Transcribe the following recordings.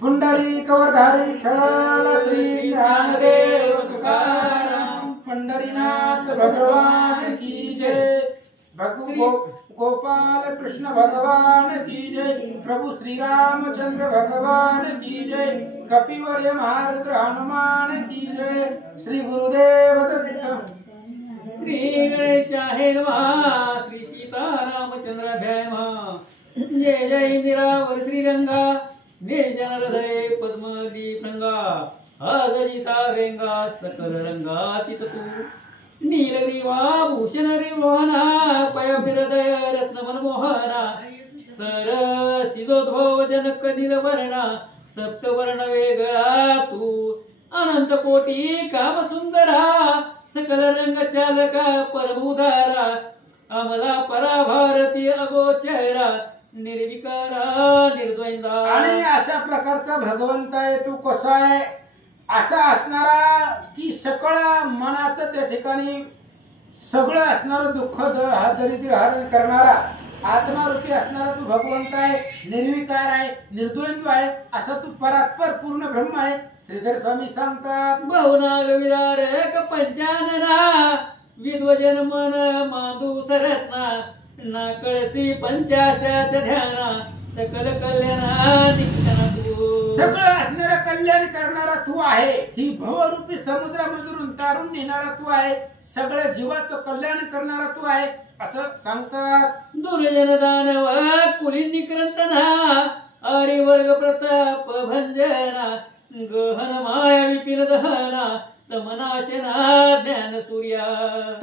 पुंडलिक वरधारी विठ्ठल श्री ज्ञानदेव तुकाराम पंढरीनाथ भगवान की जय। गोपाल कृष्ण भगवान की जय। प्रभु श्री रामचंद्र भगवान की जय। कपिवर्य महारुद्र हनुमान की जय। श्री गुरुदेव दत्त। श्री गणेश आहे नमः। श्री सीतारामचंद्राभ्याय नमः। जय जय निरावर श्रीरंगा निर्जन हृदय पद्मदीप रंगा अगजिता वेंगा सकल रंगातीत तू नीलग्रीवा भूषण रिवाना पयभिहृदय रत्न मनमोहना सर सिजोद्भव जनक नीलवर्णा सप्तवर्ण वेगळा तू अनंत कोटी काम सुंदरा सकल रंग चालका परमुदारा अमला पराभारती अगोचरा निर्विकारा निर्द्वंदा। आणि अशा प्रकारचा भगवंत आहे तू कसा आहे असा असणारा की सकळ मनाचं त्या ठिकाणी सगळं असणारं दुःख दरिद्र हरण करणारा आत्मारूपी असणारा तू भगवंत आहे। निर्विकार आहे निर्द्वंद्व आहे असा तू परात्पर पूर्ण ब्रह्म आहे। श्रीधर स्वामी सांगतात बहुनाग विदारक पंचानना विद्वजन मन माधू सरत्ना ना कळसी पंचाशाच्या ध्याना सकल कल्याणा निघताना तू सगळं असणारा कल्याण करणारा तू आहे। ही भवरूपी समुद्रामधून तारून नेणारा तू आहे। सगळ्या जीवाचं कल्याण करणारा तू आहे असं सांगतात। दुर्जन दानव कुली निक्रंतना हरिवर्ग प्रताप भंजना गहन माया विपिन दहना तमनाशना ज्ञान सूर्या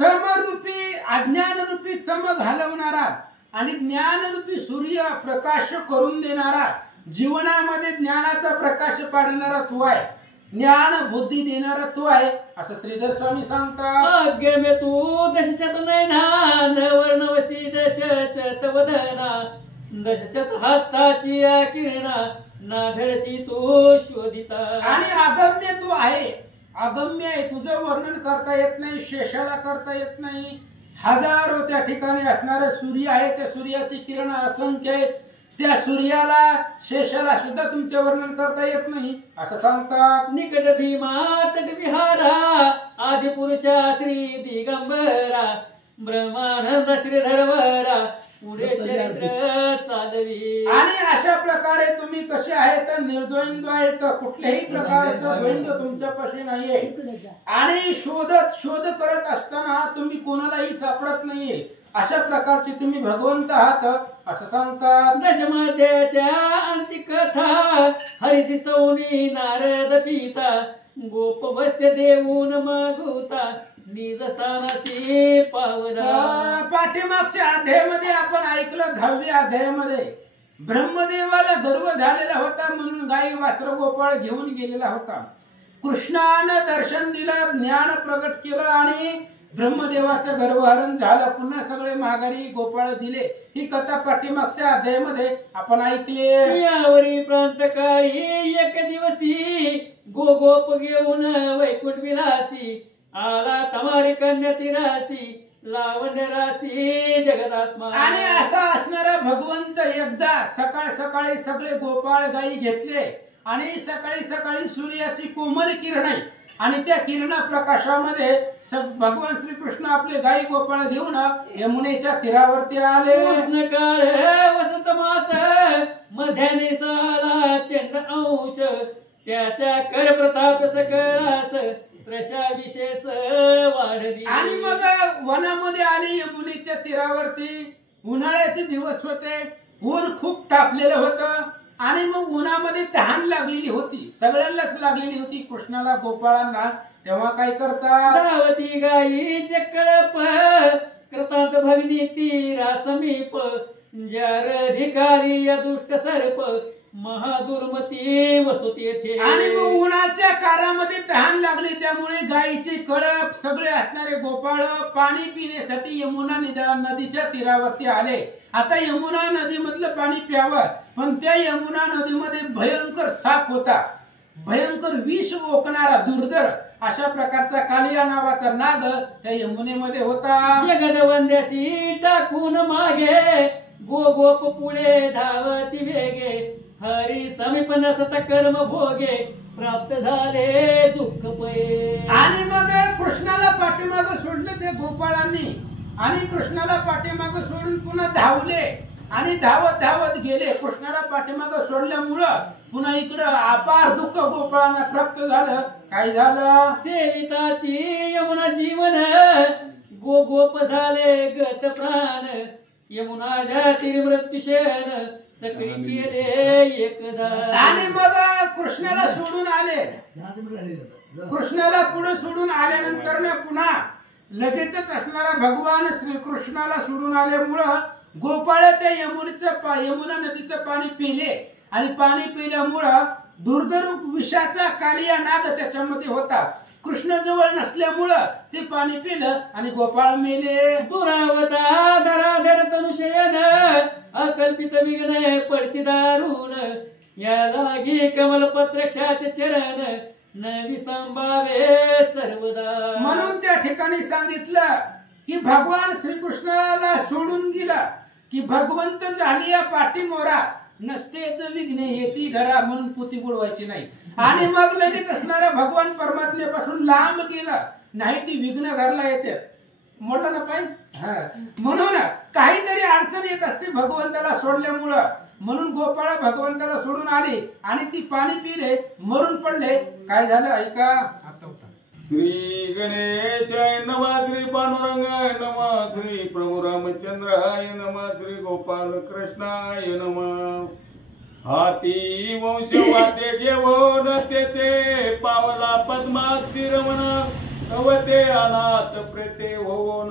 तमरूपी अज्ञानरूपी तम घालवणारा आणि ज्ञानरूपी सूर्य प्रकाश करून देणारा जीवनामध्ये ज्ञानाचा प्रकाश पाडणारा तू आहे। ज्ञान बुद्धी देणारा तू आहे असं श्रीधर स्वामी सांगतात। अज्ञ मे तू दशशत नयना नवर्णवसी दशशत वदना दशशत हस्ताची किरणा ना भेळसी तू शोधिता। आणि अगम्य तू आहे अगम्य आहे तुझं वर्णन करता येत नाही शेषाला करता येत नाही। हजारो त्या ठिकाणी असणारे सूर्य आहे त्या सूर्याची किरण असंख्य आहेत त्या सूर्याला शेषाला सुद्धा तुमचे वर्णन करता येत नाही असं सांगतात। निकट भीमा तट विहारा आदि पुरुषा श्री दिगंबरा ब्रह्मानंद श्रीधरवरा पुढे चरित्र चालवी। आणि अशा प्रकारे तुम्ही कसे आहेत निर्द्वंद्व आहेत कुठल्याही प्रकारचं द्वंद्व तुमच्यापाशी नाहीये। आणि शोध करत असताना तुम्ही कोणालाही सापडत नाहीये अशा प्रकारचे तुम्ही भगवंत आहात असं सांगतात। दशमध्याच्या अंतिकथा हरिशी स्तौनी नारद पिता गोप वस्य देऊन मागुता निज स्थानाची पावना। पाठीमागच्या अध्यायामध्ये आपण ऐकलं 10व्या अध्यायामध्ये ब्रह्मदेवाला गर्व झालेला होता म्हणून गाई वासर गोपाळ घेऊन गेलेला होता। कृष्णानं दर्शन दिलं ज्ञान प्रगट केलं आणि ब्रह्मदेवाचं गर्वहरण झालं पुन्हा सगळे माघारी गोपाळ दिले। ही कथा पाठीमागच्या अध्यायामध्ये आपण ऐकली। यावरी प्रांत काळी एक दिवसी गोप घेऊन वैकुंठ विलासी आला तमारी कन्या तिरासी लावण्य राशी जगदात्मा। आणि असा असणारा भगवंत एकदा सकाळ सकाळी सगळे गोपाळ गायी घेतले आणि सकाळी सकाळी सूर्याची कोमल किरण आहे आणि त्या किरणा प्रकाशामध्ये भगवान श्रीकृष्ण आपले गायी गोपाळ घेऊन यमुनेच्या तीरावरती आले। उष्ण काळ वसंत मास मध्याने साला चंड अंश त्याच्या कर प्रताप सकळास प्रशा विशेष वाढली। आणि मग वनामध्ये आली यमुनेच्या तीरावरती उन्हाळ्याचे दिवस होते ऊन खूप तापलेलं होतं आणि मग उन्हामध्ये तहान लागलेली होती सगळ्यांनाच लागलेली होती कृष्णाला गोपाळांना। तेव्हा काय करतात धावती गायीचे कळप कृतांत भगिनी तीरा समीप जार अधिकारी या दुष्ट सर्प महादुर्मती वसुती येथे। आणि मग उन्हाच्या कारामध्ये तहान लागली त्यामुळे गायीचे कळप सगळे असणारे गोपाळ पाणी पिण्यासाठी यमुना नदीच्या तीरावरती आले। आता यमुना नदीमधलं पाणी प्यावं पण त्या यमुना नदीमध्ये भयंकर साप होता भयंकर विष ओकणारा दुर्धर अशा प्रकारचा कालिया नावाचा नाग त्या यमुनेमध्ये होता। जगदवंद्याशी टाकून मागे गोप पुढे धावती वेगे हरी समीप नसता कर्म भोगे प्राप्त झाले दुःख पये. आणि मग कृष्णाला पाठीमागं सोडलं ते गोपाळांनी आणि कृष्णाला पाठीमागं सोडून पुन्हा धावले आणि धावत धावत गेले. कृष्णाला पाठीमागं सोडल्यामुळं पुन्हा इकडं अपार दुःख गोपाळांना प्राप्त झालं. काय झालं? सेविताची यमुना जीवन गोप झाले गत प्राण. यमुनाच्या मृत्यूशयन सकळी केले एकदा. आणि मग कृष्णाला सोडून आले. कृष्णाला पुढे सोडून आल्यानंतर ना पुन्हा लगेचच असणारा भगवान श्रीकृष्णाला सोडून आल्यामुळं गोपाळ त्या यमुना नदीचं पाणी पिले आणि पाणी पिल्यामुळं दुर्धर विषाचा कालिया नाग त्याच्यामध्ये होता. कृष्ण जवळ नसल्यामुळं ते पाणी पिलं आणि गोपाळ मेले. दुरावता धराधर तनुशयन अकल्पित विघ्न पडती दारुण. या लागी कमलपत्रक्षाचे चरण न विसंभावे सर्वदा. म्हणून त्या ठिकाणी सांगितलं की भगवान श्रीकृष्णाला सोडून गेला की भगवंत झाली या पाठीमोरा. नसतेच विघ्न येती घरा म्हणून पुती बुडवायची नाही. आणि मग लगेच असणारा भगवान परमात्म्यापासून लांब गेला नाही ती विघ्न घरला येते. मोठा ना पाहिजे. म्हणून काहीतरी अडचण येत असते भगवंताला सोडल्यामुळं. म्हणून गोपाळ भगवंताला सोडून आले आणि ती पाणी पिले मरून पडले. काय झालं ऐका. श्री गणेशाय नमः. श्री पांडुरंगाय नमः. श्री प्रभू रामचंद्राय नमः. श्री गोपाल कृष्णाय नमः. हाती वंश वाते घेऊन तेथे पावला पद्माक्षी रमण. नवते अनाथ प्रेते होऊन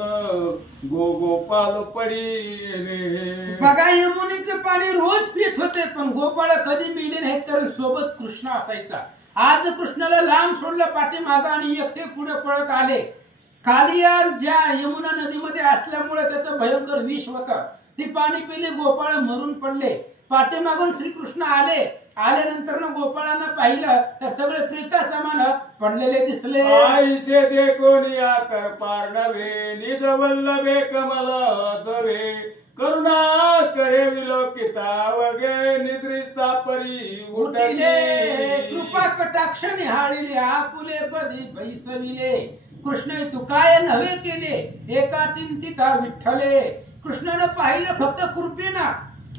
गोपाल पडिले. बघा यमुनेचं पाणी रोज पित होते पण गोपाळ कधी मिले नाहीत कारण सोबत कृष्ण असायचा. आज कृष्णाला लांब सोडलं पाठीमागं आणि एकटे पुढे पळत आले. कालिया ज्या यमुना नदीमध्ये असल्यामुळे त्याचं भयंकर विष होतं. ती पाणी पिले गोपाळ मरून पडले. पाठीमागून श्रीकृष्ण आले. आल्यानंतर ना गोपाळांना पाहिलं तर सगळे प्रीता समान पडलेले दिसले. आईचे देखोनी आकर पार नव्हे. निज वल्लभे कमला दवे. करुणा करे विलोकिता वगे. निद्रिस्ता परी उठिले. कृपा कटाक्ष निहाळिले आपुले पदी बैसविले. कृष्ण तू काय नव्हे केले एका चिंतिता विठ्ठले. कृष्णानं पाहिलं फक्त कृपेना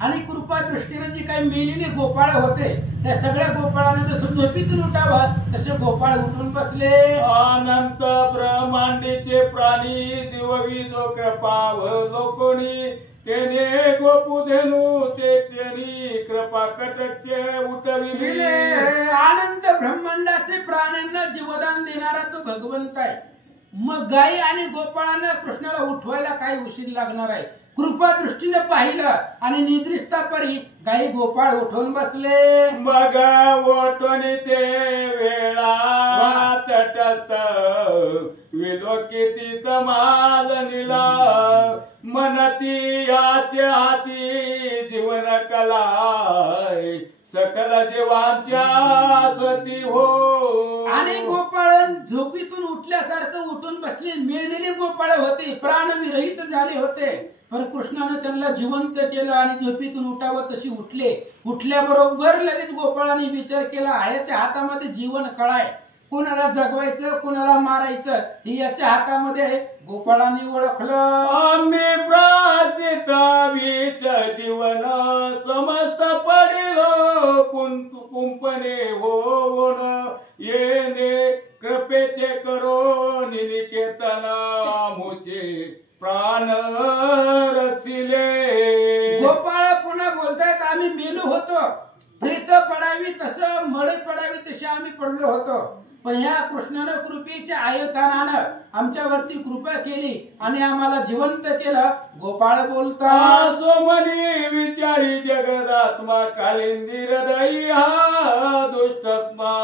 आणि कृपा दृष्टीने जे काही मेलेले गोपाळ होते त्या सगळ्या गोपाळांना जसं झोपीतून उठावं तसे गोपाळ उठून बसले. अनंत ब्रह्मांडीचे प्राणी दिववी जो कृपाव लोकोनी. तेने गोपुधेनु ते तेनी कृपा कटक्ष उठविले. अनंत ब्रह्मांडाचे प्राण्यांना जीवदान देणारा तो भगवंत आहे. मग गाई आणि गोपाळांना कृष्णाला उठवायला काही उशीर लागणार आहे. कृपा दृष्टीने पाहिलं आणि निद्रिस्ता परी गाई गोपाळ उठून बसले. मग ओटोनी ते वेळा तटस्थ विलोकिती तमाल निला. मनती याचे हाती जीवन कलाय. सकल जीवांच्या सती हो. आणि गोपाळ झोपीतून उठल्यासारखं उठून बसले. मेलेले गोपाळ होते प्राण विरहित झाले होते पण कृष्णाने त्यांना जिवंत केलं आणि झोपीतून उठावं तशी उठले. उठल्याबरोबर लगेच गोपाळाने विचार केला ह्याच्या हातामध्ये जीवन कळाय. कोणाला जगवायचं कोणाला मारायचं हे याच्या हातामध्ये आहे. गोपाळाने ओळखलं. आम्ही प्राचित विच जीवन समस्त पडिल कुंपणे होऊन. येणे कृपेचे करो निकेतन मुचे प्राण रचिले. गोपाळ पुन्हा बोलतायत आम्ही मेलो होतो. प्रेत पडावी तसं मळे पडावी तसे आम्ही पडलो होतो पण ह्या कृष्णानं कृपेच्या आयतानानं आमच्यावरती कृपा केली आणि आम्हाला जिवंत केलं. गोपाळ बोलतात. सोमनी विचारी जगदात्मा कालिंदी हृदयी हा दुष्टात्मा.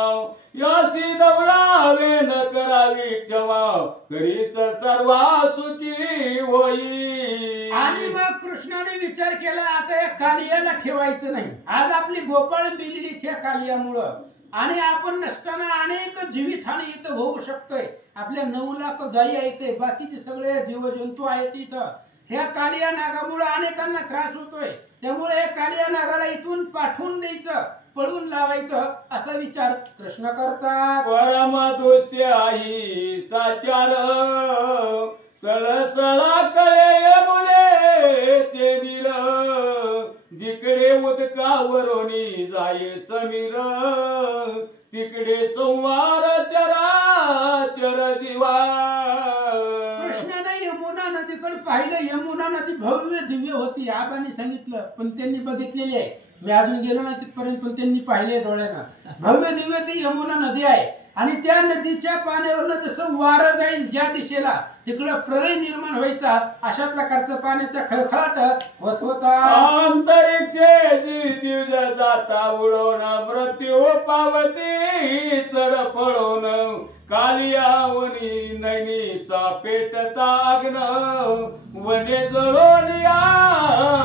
यासी दवडावे न करावी क्षमा. करीच सर्वा सुखी होई. आणि मग कृष्णाने विचार केला आता या कालियाला ठेवायचं नाही. आज आपली गोपाळ मेलेली त्या कालियामुळं आणि आपण नसताना अनेक जीवितहानी इथं होऊ शकतोय. आपल्या 9 लाख गायी आहेत बाकीचे सगळे जीवजंतू आहेत इथं. ह्या कालिया नागामुळे अनेकांना त्रास होतोय त्यामुळे कालिया नागाला इथून पाठवून द्यायचं, पळवून लावायचं असा विचार कृष्ण करतात. परम दुष्याही साचार सळसळा कळे यमुनेचे नीर जिकडे उदकावरोनी जाये समीर तिकडे संवार चराचर जीवा. कृष्णाने यमुना नदीकडे पाहिलं. यमुना नदी भव्य दिव्य होती. आबांनी सांगितलं पण त्यांनी बघितलेली आहे. मी अजून गेलो नाही तिथपर्यंत, पण त्यांनी पाहिले डोळ्यानं. भव्य दिव्य ती यमुना नदी आहे आणि त्या नदीच्या पाण्यावरनं जसं वारं जाईल ज्या दिशेला तिकडं प्रलय निर्माण व्हायचा अशा प्रकारचं पाण्याचा खळखळाट होत होता. अंतरिक्षे जी दिवस जाता उडवण मृत्यू पावती चढ पळवण कालियावनी नैनीचा पेटता अग्न वने जळोनिया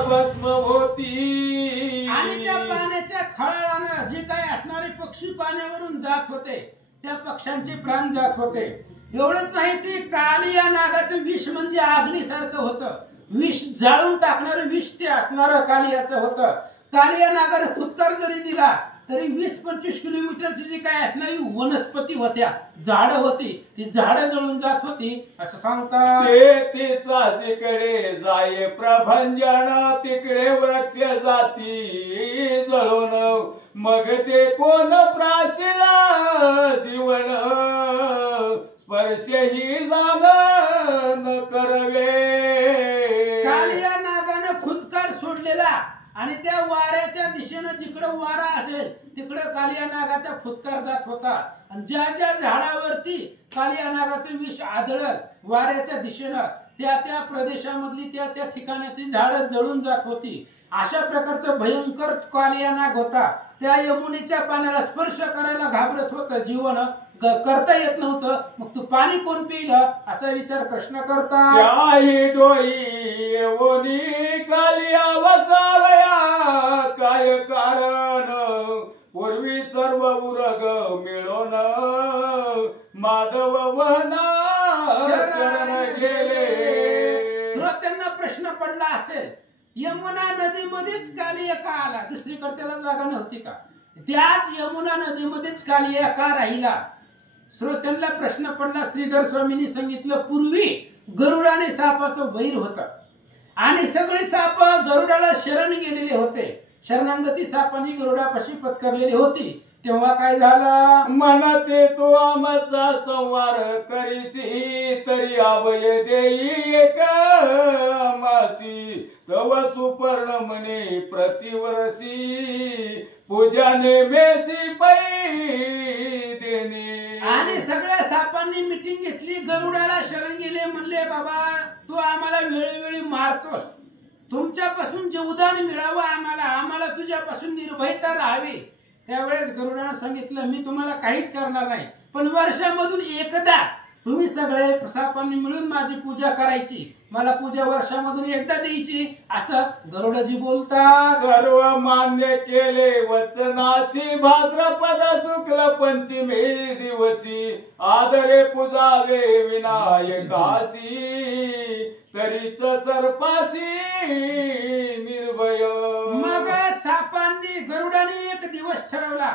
भस्म होती. आणि त्या पाण्याच्या खळाळानं जे काय असणारे पक्षी पाण्यावरून जात होते त्या पक्ष्यांचे प्राण जात होते. एवढंच नाही, ते कालिया नागाचं विष म्हणजे अग्नीसारखं होतं. विष जाळून टाकणारं विष ते असणारं कालियाचं होतं. कालिया नागाने फुत्कार जरी दिला तरी 20-25 किलोमीटरची जी काय असणारी वनस्पती होत्या, झाडं होती, ती झाडं जळून जात होती असं सांगतात. तिचा जिकडे जाये प्रभंजन तिकडे वृक्ष जाती जळून मग ते कोण प्राशिला जीवन स्पर्श ही जाण करवे. कालिया नागानं फुत्कार सोडलेला आणि त्या वाऱ्याच्या दिशेनं जिकडं वारा असेल तिकडं कालिया नागाचा फुत्कार जात होता. आणि ज्या ज्या झाडावरती कालिया नागाचं विष आदळल वाऱ्याच्या दिशेनं त्या त्या प्रदेशामधली त्या त्या ठिकाणाची झाडं जळून जात होती. अशा प्रकारचं भयंकर कालिया नाग होता. त्या यमुनेच्या पाण्याला स्पर्श करायला घाबरत होतं, जीवन करता येत नव्हतं. मग तू पाणी कोण पिलं असा विचार कृष्ण करतात. त्याही डोई ओनी कालिया वचावया काय कारण पूर्वी सर्व उरग मिळून माधव वना शरण गेले. श्रोत्यांना प्रश्न पडला असेल, यमुना नदीमध्येच कालिया का आला? दुसरीकडे त्याला जागा नव्हती का? त्याच यमुना नदीमध्येच कालिया का राहिला? श्रोत्यांना प्रश्न पडला. श्रीधर स्वामींनी सांगितलं, पूर्वी गरुडाने सापाचं वैर होतं आणि सगळे साप गरुडाला शरण गेलेले होते. शरणागती सापांनी गरुडापाशी पत्करलेली होती. तेव्हा काय झालं? म्हणते तो आमचा संवार करीसी तरी अभय देई एक मासी तव सुपर्ण म्हणे प्रतिवर्षी पूजाने मेसी पै देणे. आणि सगळ्या सापांनी मिटिंग घेतली. गरुडाला शरण गेले. म्हणले, बाबा तू आम्हाला वेळोवेळी मारतोस, तुमच्यापासून जीवदान मिळावं आम्हाला तुझ्यापासून निर्भयता राहावी. त्यावेळेस गरुडाने सांगितलं, मी तुम्हाला काहीच करणार नाही, पण वर्षामधून एकदा तुम्ही सगळे सापांनी मिळून माझी पूजा करायची, मला पूजा वर्षामधून एकदा द्यायची असं गरुडजी बोलतात. सर्व मान्य केले वचनाशी भाद्रपद शुक्ल पंचमी दिवसी आदरे पूजावे विनायकाशी तरीच सर्पाशी निर्भय. मग सापांनी गरुडाने एक दिवस ठरवला,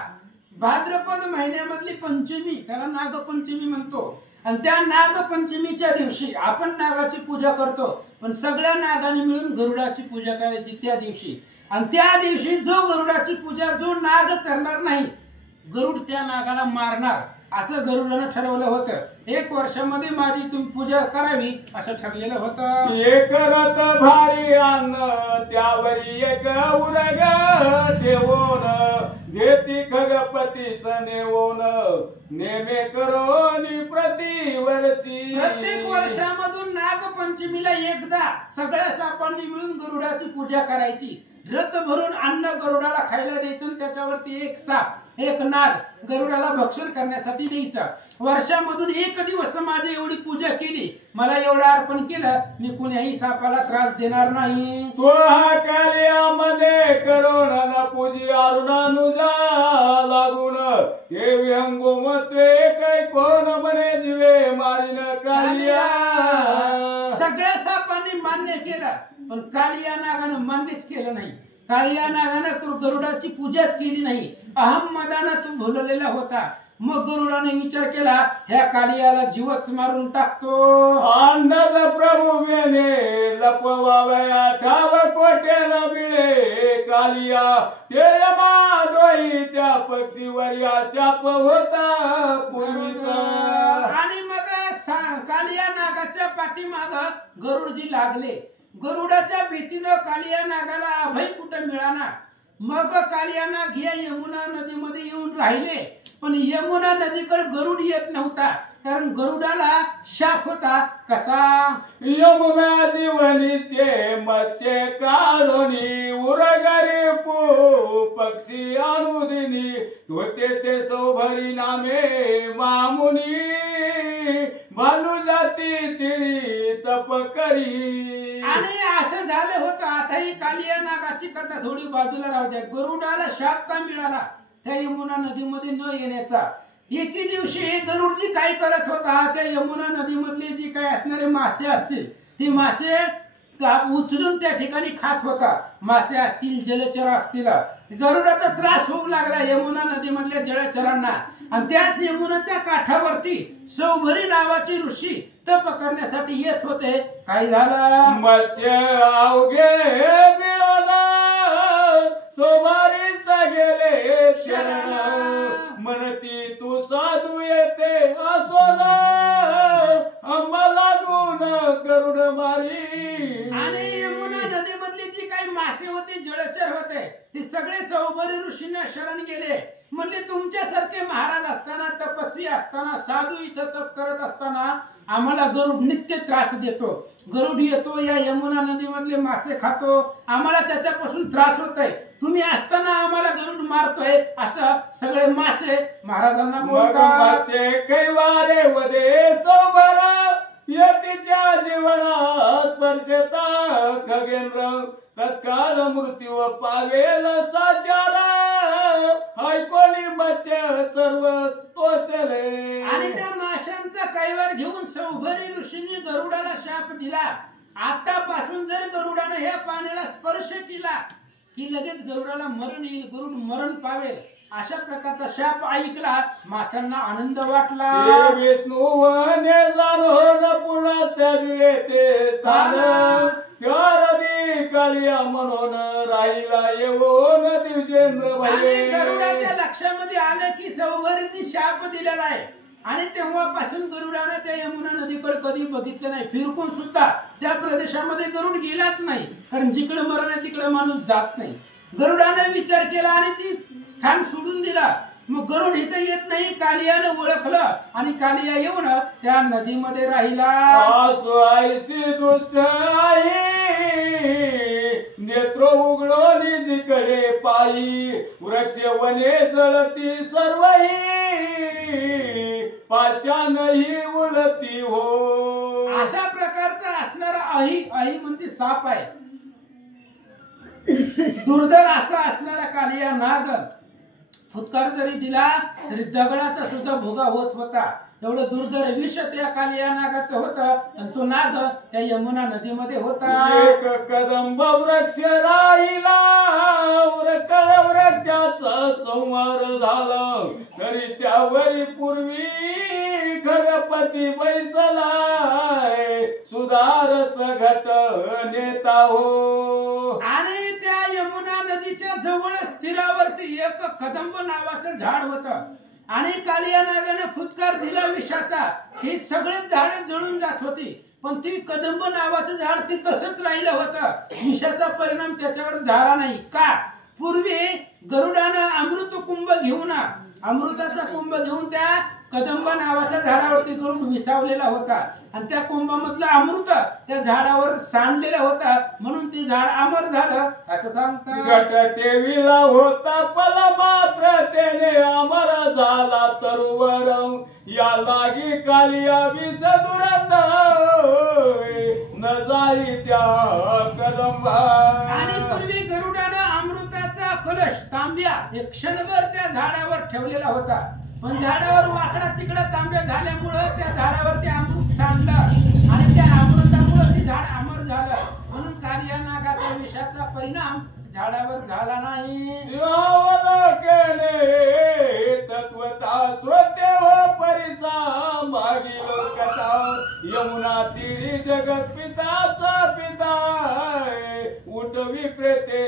भाद्रपद महिन्यामधली पंचमी, त्याला नागपंचमी म्हणतो. आणि त्या नागपंचमीच्या दिवशी आपण नागाची पूजा करतो, पण सगळ्या नागाने मिळून गरुडाची पूजा करायची त्या दिवशी. आणि त्या दिवशी जो गरुडाची पूजा जो नाग करणार नाही, गरुड त्या नागाला मारणार असं गरुडानं ठरवलं होतं. 1 वर्षामध्ये माझी तुम्ही पूजा करावी असं ठरलेलं होतं. एक रथ भारी अन्न त्यावरी एक उरग ठेवून देती खगपती सनेवून नेमे करोनी प्रतिवर्षी. प्रत्येक वर्षामधून नागपंचमीला एकदा सगळ्या सापांनी मिळून गरुडाची पूजा करायची. रथ भरून अन्न गरुडाला खायला द्यायचं, त्याच्यावरती एक साप एक नाग गरुडाला भक्षण करण्यासाठी द्यायचा. वर्षामधून एक दिवस माझी एवढी पूजा केली, मला एवढं अर्पण केलं, मी कुण्याही सापाला त्रास देणार नाही. तो हा कालियामध्ये करोण पूजी अरुणानुजा लागून हे विहंगो मत्वे काही कोण म्हणे जीवे मारिन कालिया. सगळ्या सापांनी मान्य केलं, पण कालिया नागानं मान्यच केलं नाही. कालिया नागानं गरुडाची पूजाच केली नाही, अहमदानं तो भुललेला होता. मग गरुडाने विचार केला, ह्या कालियाला जीवच मारून टाकतो. अंडद प्रभू मेने लपवावया ठाव कोट्याला मिळे कालिया ते माडोई त्या पक्षीवर या शाप होता पूर्वीचा. आणि मग कालिया नागाच्या पाठीमाग गरुडजी लागले. गरुडाच्या भीतीनं कालिया नागाला अभय कुठं मिळाला. मग कालिया नाग या यमुना नदीमध्ये येऊन राहिले, पण यमुना नदीकडे गरुड येत नव्हता, कारण गरुडाला शाप होता. कसा? यमुना जीवनीचे मच्छे काढोनी उरगरी पू पक्षी अनुदिनी तोते ते सौभरी नामे मामुनी भानू जाती तिरी तप करी. आणि असं झालं होतं. आता ही कालिया नागाची कथा थोडी बाजूला राहू द्या. गरुडाला शाप का मिळाला त्या यमुना नदीमध्ये न येण्याचा? एके दिवशी गरुडजी काय करत होता, त्या यमुना नदीमधले जे काय असणारे मासे असतील ते मासे उचलून त्या ठिकाणी खात होता. मासे असतील, जलचर असतील. गरुडाचा त्रास होऊ लागला यमुना नदीमधल्या जलचरांना. आणि त्याच यमुनाच्या काठावरती सौभरी नावाचे ऋषी तप करण्यासाठी येत होते. काय झालं? मच्छे अवघे मिळवला सोमारीचा गेले शरण म्हणती तू साधू येते असो ना अंबाला गुण गरुड मारी. आणि यमुना नदीमधली जी काही मासे होते, जलचर होते, ते सगळे सौभरी ऋषींना शरण गेले. म्हणले तुमच्यासारखे महाराज असताना, तपस्वी असताना, साधू इथं तप करत असताना आम्हाला गरुड नित्य त्रास देतो. गरुड येतो, या यमुना नदीमधले मासे खातो, आम्हाला त्याच्यापासून त्रास होतोय. तुम्ही असताना आम्हाला गरुड मारतोय. असं सगळे मासे महाराजांना बोलतात. कैवारे वदे सोबर यतीच्या जीवनात स्पर्शता खगेंद्र तत्काळ मृत्यू पावेल साचारा ऐकोनी मच्छे सर्व तोसेले. आणि त्या माशांचा कैवार घेऊन सौभरी ऋषींनी गरुडाला शाप दिला. आतापासून जर गरुडाने ह्या पाण्याला स्पर्श केला की लगेच गरुडाला मरण येईल, गरुड मरण पावेल. अशा प्रकारचा शाप ऐकला. माशांना आनंद वाटला. विष्णू वने जाणून पुन्हा त्यादिले ते स्थान त्यारदी कालिया म्हणून राहिला येऊन दिवजेंद्र आणि गरुडाच्या लक्षामध्ये आलं की सौभरीने शाप दिलेला आहे. आणि तेव्हापासून गरुडाने त्या यमुना नदीकडे कधी बघितलं नाही. फिरकून सुद्धा त्या प्रदेशामध्ये गरुड गेलाच नाही, कारण जिकडे मरण आहे तिकडे माणूस जात नाही. गरुडाने विचार केला आणि ती स्थान सोडून दिला. मग गरुड इथे येत नाही, कालियाने ओळखलं आणि कालिया येऊन त्या नदीमध्ये राहिला. आईसी दुष्ट आई नेत्र उघडो निजीकडे पायी वृक्ष वने जळती सर्वही पाशानही उलती हो. अशा प्रकारचा असणारा आई म्हणते साप आहे. दुर्धर असा असणारा कालिया नाग फुटकार जरी दिला तरी दगडाचा सुद्धा भोगा होत होता. एवढं दुर्धर विष त्या कालिया नागाचं होतं. आणि तो नाग त्या यमुना नदीमध्ये होता. एक कदंब वृक्ष राहिला कळ वृक्षाचा संहार झाला तरी त्यावरी पूर्वी खगपती बैसलाय सुधारस घट नेता हो. आणि त्या यमुना नदीच्या जवळच तीरावरती एक कदंब नावाचं झाड होतं. आणि कालिया नागाने फुटकार दिला विषाचा. ही सगळेच झाडे जळून जात होती, पण ती कदंब नावाचं झाड ते तसंच राहिलं होतं. विषाचा परिणाम त्याच्यावर झाला नाही. का? पूर्वी गरुडानं अमृत कुंभ घेऊन, अमृताचा कुंभ घेऊन त्या कदंब नावाच्या झाडावरती गरुड विसावलेला होता. आणि त्या कुंभामधलं अमृत त्या झाडावर सांडलेलं होतं, म्हणून ते झाड अमर झालं असं सांगतात. गट टेविला होता पल मात्र त्याने अमर झाला तरुवर या लागी कालिया विष दुरंत न जाळी त्या कदंबा. आणि पूर्वी गरुडानं अमृताचा कलश तांब्या एक क्षणभर त्या झाडावर ठेवलेला होता, पण झाडावर वाकडा तिकडा तांब्या झाल्यामुळं त्या झाडावर ते अमृत सांडलं आणि त्या अमृतामुळे ते झाड अमर झालं. म्हणून कालिया नागाच्या विषाचा परिणाम झाडावर झाला नाही. शिवावला केले तत्वता श्रोते हो परिसा मागील कथा यमुना तीरी जगत पिताचा पिता उठवी प्रेते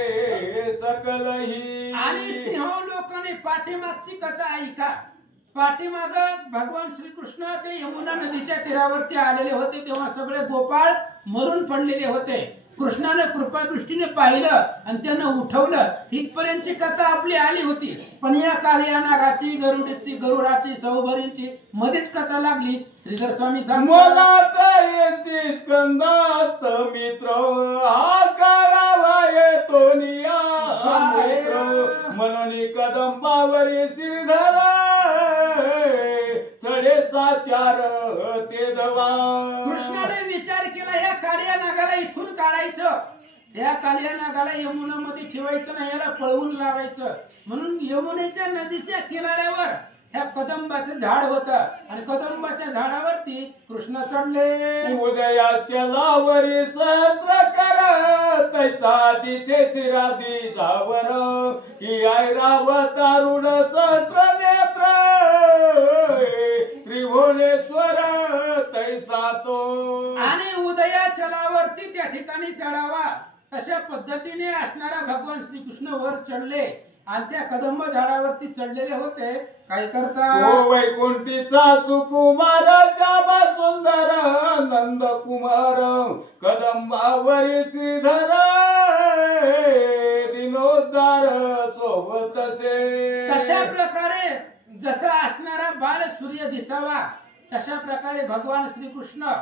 सकलही. आणि सिंहावलोकने पाठीमागची कथा ऐका. पाठीमाग भगवान श्रीकृष्ण ते यमुना नदीच्या तीरावरती आलेले होते तेव्हा सगळे गोपाळ मरून पडलेले होते. कृष्णाने कृपादृष्टीने पाहिलं आणि त्यानं उठवलं. इथपर्यंतची कथा आपली आली होती. पण या कालिया नागाची गरुडाची सौभरीची मध्येच कथा लागली. श्रीधर स्वामी मनात येची स्कंदात मित्र हा काढावा येतो निया मित्र म्हणून कदंबावरी श्रीधरा चढे साचार ते धवा. कृष्णाने विचार केला या कालिया नागाला इथून काढायचं. या कालिया नागाला यमुना मध्ये ठेवायचं नाही, याला पळवून लावायचं. म्हणून यमुनेच्या नदीच्या किनाऱ्यावर ह्या कदंबाचं झाड होतं आणि कदंबाच्या झाडावरती कृष्ण चढले. उदयाच्या लावरी सहस्र कर तैसा दिसे शिरादी जावर की आय रावतारुण सहस्र नेत्र त्रिभुवनेश्वर तैसा तो. आणि उदया चलावरती त्या ठिकाणी चढावा तशा पद्धतीने असणारा भगवान श्रीकृष्ण वर चढले आणि त्या कदंब झाडावरती चढलेले होते. काय करता वैकुंठीचा सुकुमार जाबा सुंदर नंद कुमार कदंबावरी श्रीधर दिनोद्धार सोबत से. तशा प्रकारे जसा असणारा बाळ सूर्य दिसावा तशा प्रकारे भगवान श्रीकृष्ण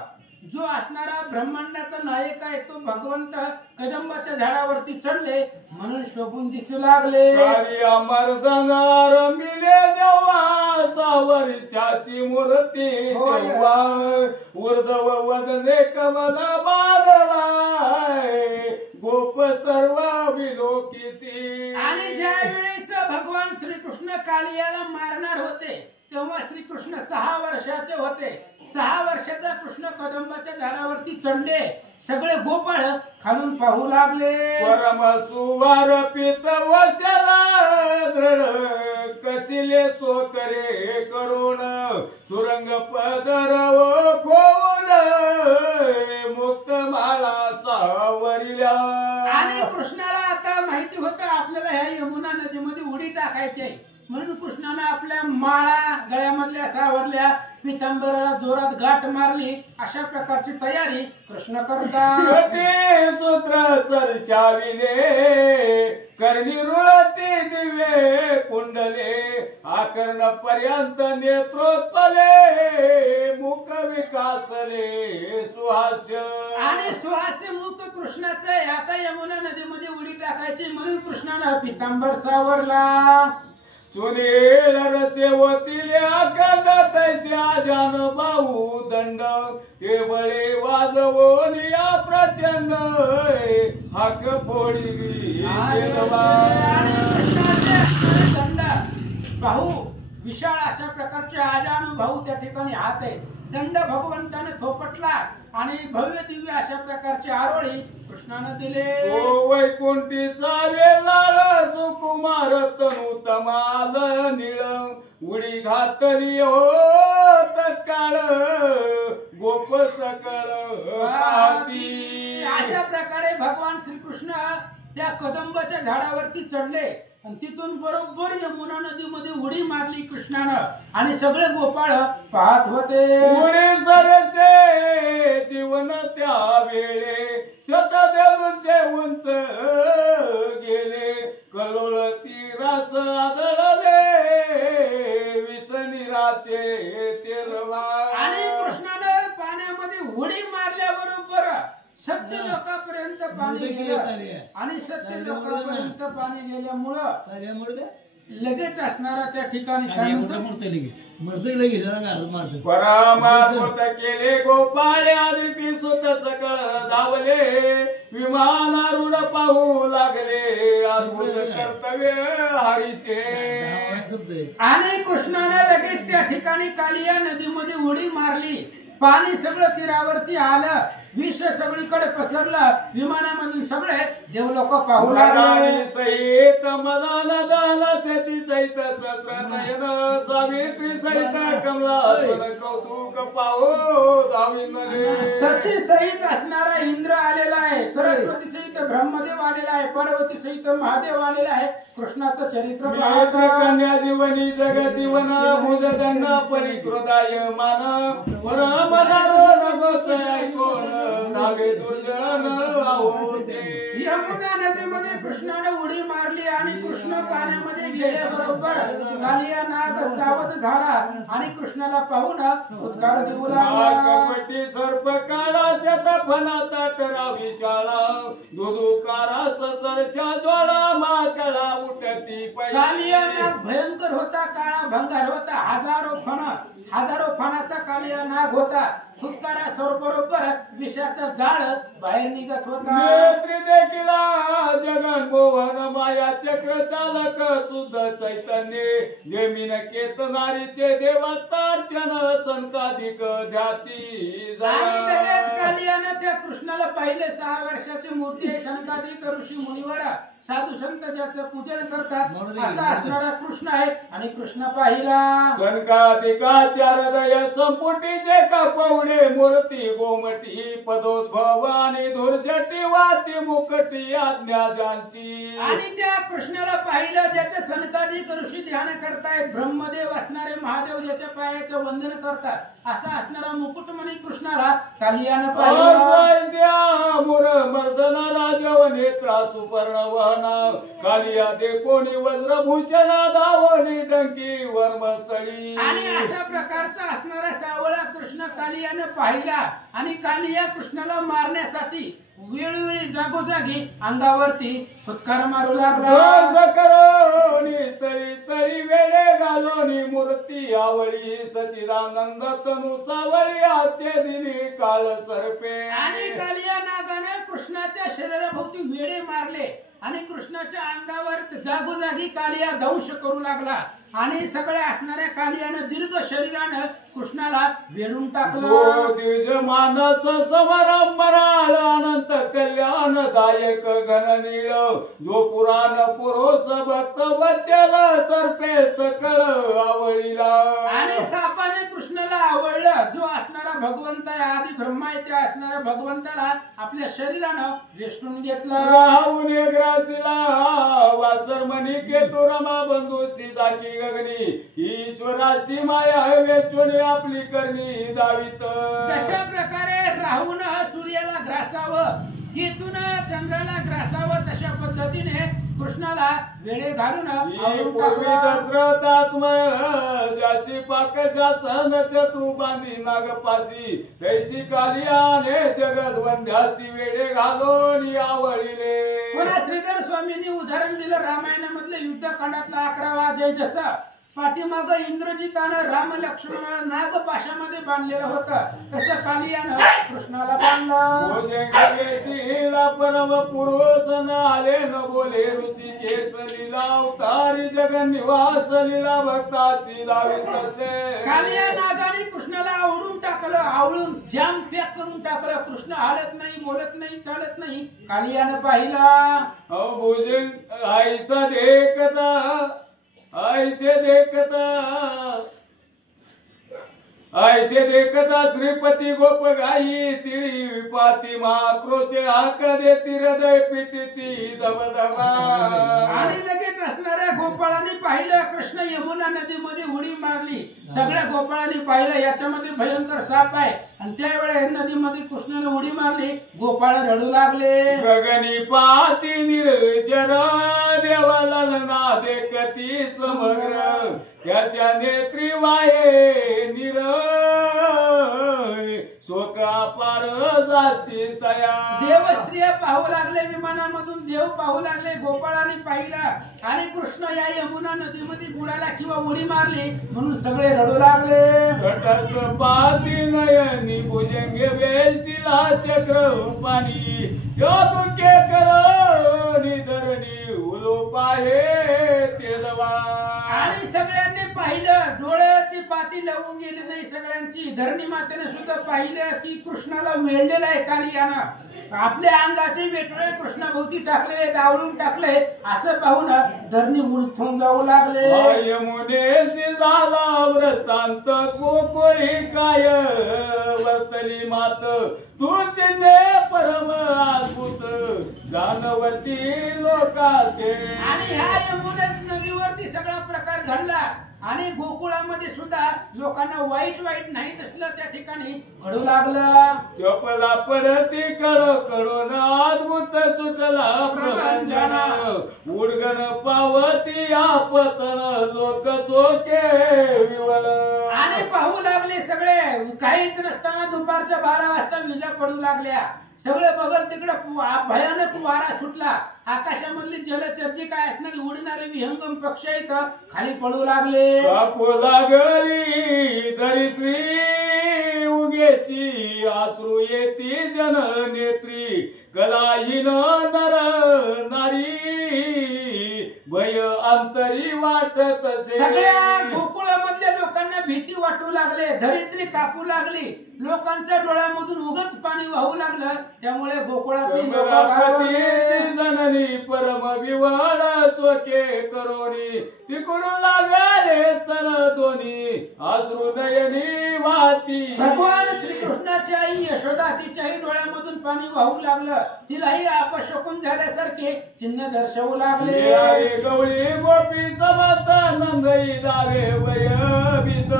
जो असणारा ब्रह्मांडाचा नायक आहे तो भगवंत कदंबाच्या झाडावरती चढले म्हणून शोभून दिसू लागले. मर्दनार मिले जेव्हा सावरीच्याची मूर्ती तेव्हा उर्धव वदने कमला बाधवा गोप सर्व विलोकिती. आणि ज्या वेळेस भगवान श्रीकृष्ण कालियाला मारणार होते तेव्हा श्रीकृष्ण 6 वर्षाचे होते. 6 वर्षाचा कृष्ण कदंबाच्या झाडावरती चढले. सगळे गोपाळ खालून पाहू लागले. परम सुवार पित वचला दृढ कसिले सो करे करुण सुरंग पदर खोल मुक्त माळा सावरिल्या. आणि कृष्णाला आता माहिती होतं आपल्याला ह्या यमुना नदीमध्ये उडी टाकायची म्हणून कृष्णाने आपल्या माळा गळ्यामधल्या सावरल्या पितांबराला जोरात गाठ मारली. अशा प्रकारची तयारी कृष्ण करतात. सूत्र सरशाविले करणी रुळती दिवे कुंडले आकर्ण पर्यंत नेत्रोत्पले मुख विकासले सुहास्य. आणि सुहास्य मुख कृष्णाचं आहे. आता यमुना नदीमध्ये उडी टाकायची म्हणून कृष्णाने पितांबर सावरला. सुनील रसेवतीले अखंड तैस्या जान बाहू दंड केवळे वाजवोनिया प्रचंड हाक फोडली दंड भाऊ विशाळ अशा प्रकारचे आजानुभाऊ त्या ठिकाणी हात आहे. दंड भगवंताने थोपटला आणि भव्य दिव्य अशा प्रकारचे आरोळी कृष्णाने दिले. ओ वैकुंठीचा वेलाळ सुकुमार तनु तमाल निळ उडी घातली हो तत्काळ गोप सकळ पाहती. अशा प्रकारे भगवान श्रीकृष्ण त्या कदंबाच्या झाडावरती चढले आणि तिथून बरोबर यमुना नदीमध्ये उडी मारली कृष्णानं आणि सगळे गोपाळ पाहत होते. उडी सरचे जीवन त्या वेळे शतदेवचे उंच गेले कलोळ तीरास आदळले विसनिराचे तेरवा. आणि कृष्णानं पाण्यामध्ये उडी मारल्याबरोबर सत्य लोकांपर्यंत पाणी गेलं आणि सत्य लोकांपर्यंत पाणी गेल्यामुळं लगेच असणारा त्या ठिकाणी परामात्मत केले गोपाळे आदिती सुत सकळ धावले विमानारूढ पाहू लागले अद्भुत कर्तव्य हरीचे. आणि कृष्णाने लगेच त्या ठिकाणी कालिया नदीमध्ये उडी मारली. पाणी सगळं तीरावरती आलं विष सगळीकडे पसरलं. विमानामधून सगळे देवलोक पाहू लागले. मदानी सहित मदान दान शची सहित सहस्रनयन सावित्री सहित कमला कौतुक पाहो धाविन रे. सची सहित असणारा इंद्र आलेला आहे, सरस्वती सहित ब्रह्मदेव आलेला आहे, पार्वती सहित महादेव आलेला आहे. कृष्णाचं चरित्र नेत्र कन्या जीवनी जग जीवन भुज दंड परिकृदाय मान परमदारो नगोस ऐकोन धावे दुर्जन होते. यमुना नदीमध्ये कृष्णाने उडी मारली आणि कृष्ण पाण्यामध्ये गेल्याबरोबर कालिया नाग सावध झाला आणि कृष्णाला पाहून उत्कार देऊ लागला. कपटी सर्प काळा शतफना ताटरा विशाळा दुदुकारा ससरशा ज्वाळा माकळा उठती कालिया नाग भयंकर होता, काळा भंगार होता, हजारो फणाचा कालिया नाग होता. फुटकारा बरोबर विषाचा जाळ बाहेर निघत होता. नेत्री देखीला जगन मोहन माया चक्र चालक शुद्ध चैतन्य जमीन केतनारीचे देवतार्चन संकाधिक ध्याती. आणि लगेच कालियानं त्या कृष्णाला पाहिले. 6 वर्षाची मूर्ती आहे. शनकाधिक ऋषी मुनिवर साधू संत ज्याचं पूजन करतात असा असणारा कृष्ण आहे. आणि कृष्ण पाहिला. संकाधिकाचार हृदय संपुटीचे कपवडे मूर्ती गोमटी पदोद्भव आणि धुर्जटी वाती मुकटी आज्ञा ज्यांची. आणि त्या कृष्णाला पाहिलं ज्याचे सनकाधिक ऋषी ध्यान करतायत. ब्रह्मदेव असणारे महादेव ज्याच्या पायाचं वंदन करतात असा असणारा मुकुटमणी कृष्णाला कालियानं पाहिलं. मुर मर्दना राजव नेत्रा सुपर्ण वहना कालिया दे कोणी वज्रभूषण धावणी डंकी वर्मस्थळी. आणि अशा प्रकारचा असणारा सावळा कृष्ण कालियानं पाहिला. आणि कालिया कृष्णाला मारण्यासाठी वेळोवेळी जागोजागी अंगावरती फुटकार मारू लागला. स्थळी स्थळी वेळे घालोनी मूर्ती आवळी सचिदानंद तनु सावळी आजचे दिनी काळ सरपे. आणि कालिया नागाने कृष्णाच्या शरीराभोवती वेळे मारले आणि कृष्णाच्या अंगावर जागोजागी कालिया दंश करू लागला. आणि सगळ्या असणाऱ्या कालियानं दीर्घ शरीरानं कृष्णाला वेढून टाकलं. द्विज मानस समारंभ अनंत कल्याण दायक घन नीळ जो पुराण पुरोस भक्त वचल सर्पे सकळ आवळीला. आणि सापाने कृष्णाला आवडलं. जो असणारा भगवंत आहे, आधी ब्रह्मा आहे, त्या असणाऱ्या भगवंताला आपल्या शरीरानं वेष्टून घेतलं. राहून ग्रासीला वासर मणी केतू रमा बंधू सीताकी गगनी ईश्वराची माया वेष्टून आपली करणी दावित. तशा प्रकारे राहून सूर्याला ग्रासावं, केतून चंद्राला ग्रासावं, तशा पद्धतीने कृष्णाला वेळे घालून ज्याची पाकशासन शत्रू बांधी नागपाशी तैसी कालियाने जगद वंध्याची वेळे घालून आवळीले. पुन्हा श्रीधर स्वामींनी उदाहरण दिलं रामायणामधलं युद्धकांडातला 11वा अध्याय. जसा पाठीमाग इंद्रजितानं राम लक्ष्मणाला नागपाशामध्ये बांधलेलं होतं तसं कालियानं कृष्णाला बांधलं. परम पुरुष न आले न बोले ऋषी केस लीला अवतारी जगन निवास लीला भक्ताची दावी तसे. कालिया नागाने कृष्णाला आवडून टाकलं, आवळून जाम पॅक करून टाकलं. कृष्ण हालत नाही, बोलत नाही, चालत नाही. कालियानं पाहिला. भुजंग आईचा देखता ऐसे देखता श्रीपती गोप गाई तिरी विपाती महाक्रोशे हाक देती हृदय पिटिती दबदबा. आणि लगेच असणाऱ्या गोपाळांनी पाहिलं. कृष्ण यमुना नदीमध्ये उडी मारली. सगळ्या गोपाळांनी पाहिलं याच्यामध्ये भयंकर साप आहे. आणि त्यावेळे नदीमध्ये कृष्णाने उडी मारली. गोपाळ रडू लागले. गगनी पाती निर्जर देवाला ना देखती समग्र त्याच्या नेत्री वाहे निर शोका पार जाची तया. देव स्त्रिया पाहू लागले. विमानामधून देव पाहू लागले. गोपाळाने पाहिला. आणि कृष्ण या यमुना नदीमध्ये बुडाला किंवा उडी मारली म्हणून सगळे रडू लागले. तटस्थ पाती नयनी भुजंगे वेष्टीला चक्र पाणी दुखे कर निधरणी उलो पाहे ते दवा. आणि सगळ्यांनी पाहिलं, डोळ्याची पाती लावून गेली नाही सगळ्यांची. धरणी मातेने सुद्धा पाहिलं की कृष्णाला मेळलेला आहे कालियानं. आपल्या अंगाचे वेटळे कृष्णाभोवती टाकले, दावळून टाकले. असं पाहून धरणी उलथून जाऊ लागले. यमुनेशी झाला व्रतांत गोकुळी काय वर्तली मात तुझे परम अद्भुत जानवती लोकाते. आणि ह्या यमुना नदीवरती सगळा प्रकार घडला. आणि गोकुळामध्ये सुद्धा लोकांना वाईट वाईट नाही तसलं त्या ठिकाणी घडू लागलं. चपला पडती कळून अद्भुत सुटला प्रभंजन उडगण पावती आपतन लोक चोके विवळ. आणि पाहू लागले सगळे. काहीच नसताना दुपारच्या 12 वाजता विजा पडू लागल्या. सगळे बघल तिकडं भयानक वारा सुटला. आकाशामधली जलचर्ची काय असणारी उडणारे विहंगम पक्ष इथं खाली पडू लागले. कापू लागली दरिद्री उगेची आसरू येती जन नेत्री कलाहीन नर नारी भय अंतरी वाटत सगळ्या गोकुळामधल्या लोकांना भीती वाटू लागले. धरित्री कापू लागली. लोकांच्या डोळ्यामधून उगच पाणी वाहू लागलं. त्यामुळे गोकुळातली जननी परम विवाळ चोके करोनी तिकडून लागले स्तन दोन्ही अश्रू नयनी वाती. भगवान श्रीकृष्णाची आई यशोदा तिच्याही डोळ्यामधून पाणी वाहू लागलं. तिलाही अपशकुन झाल्यासारखे चिन्ह दर्शवू लागले. गवळी गोपी समत नंदई दावे भयभीत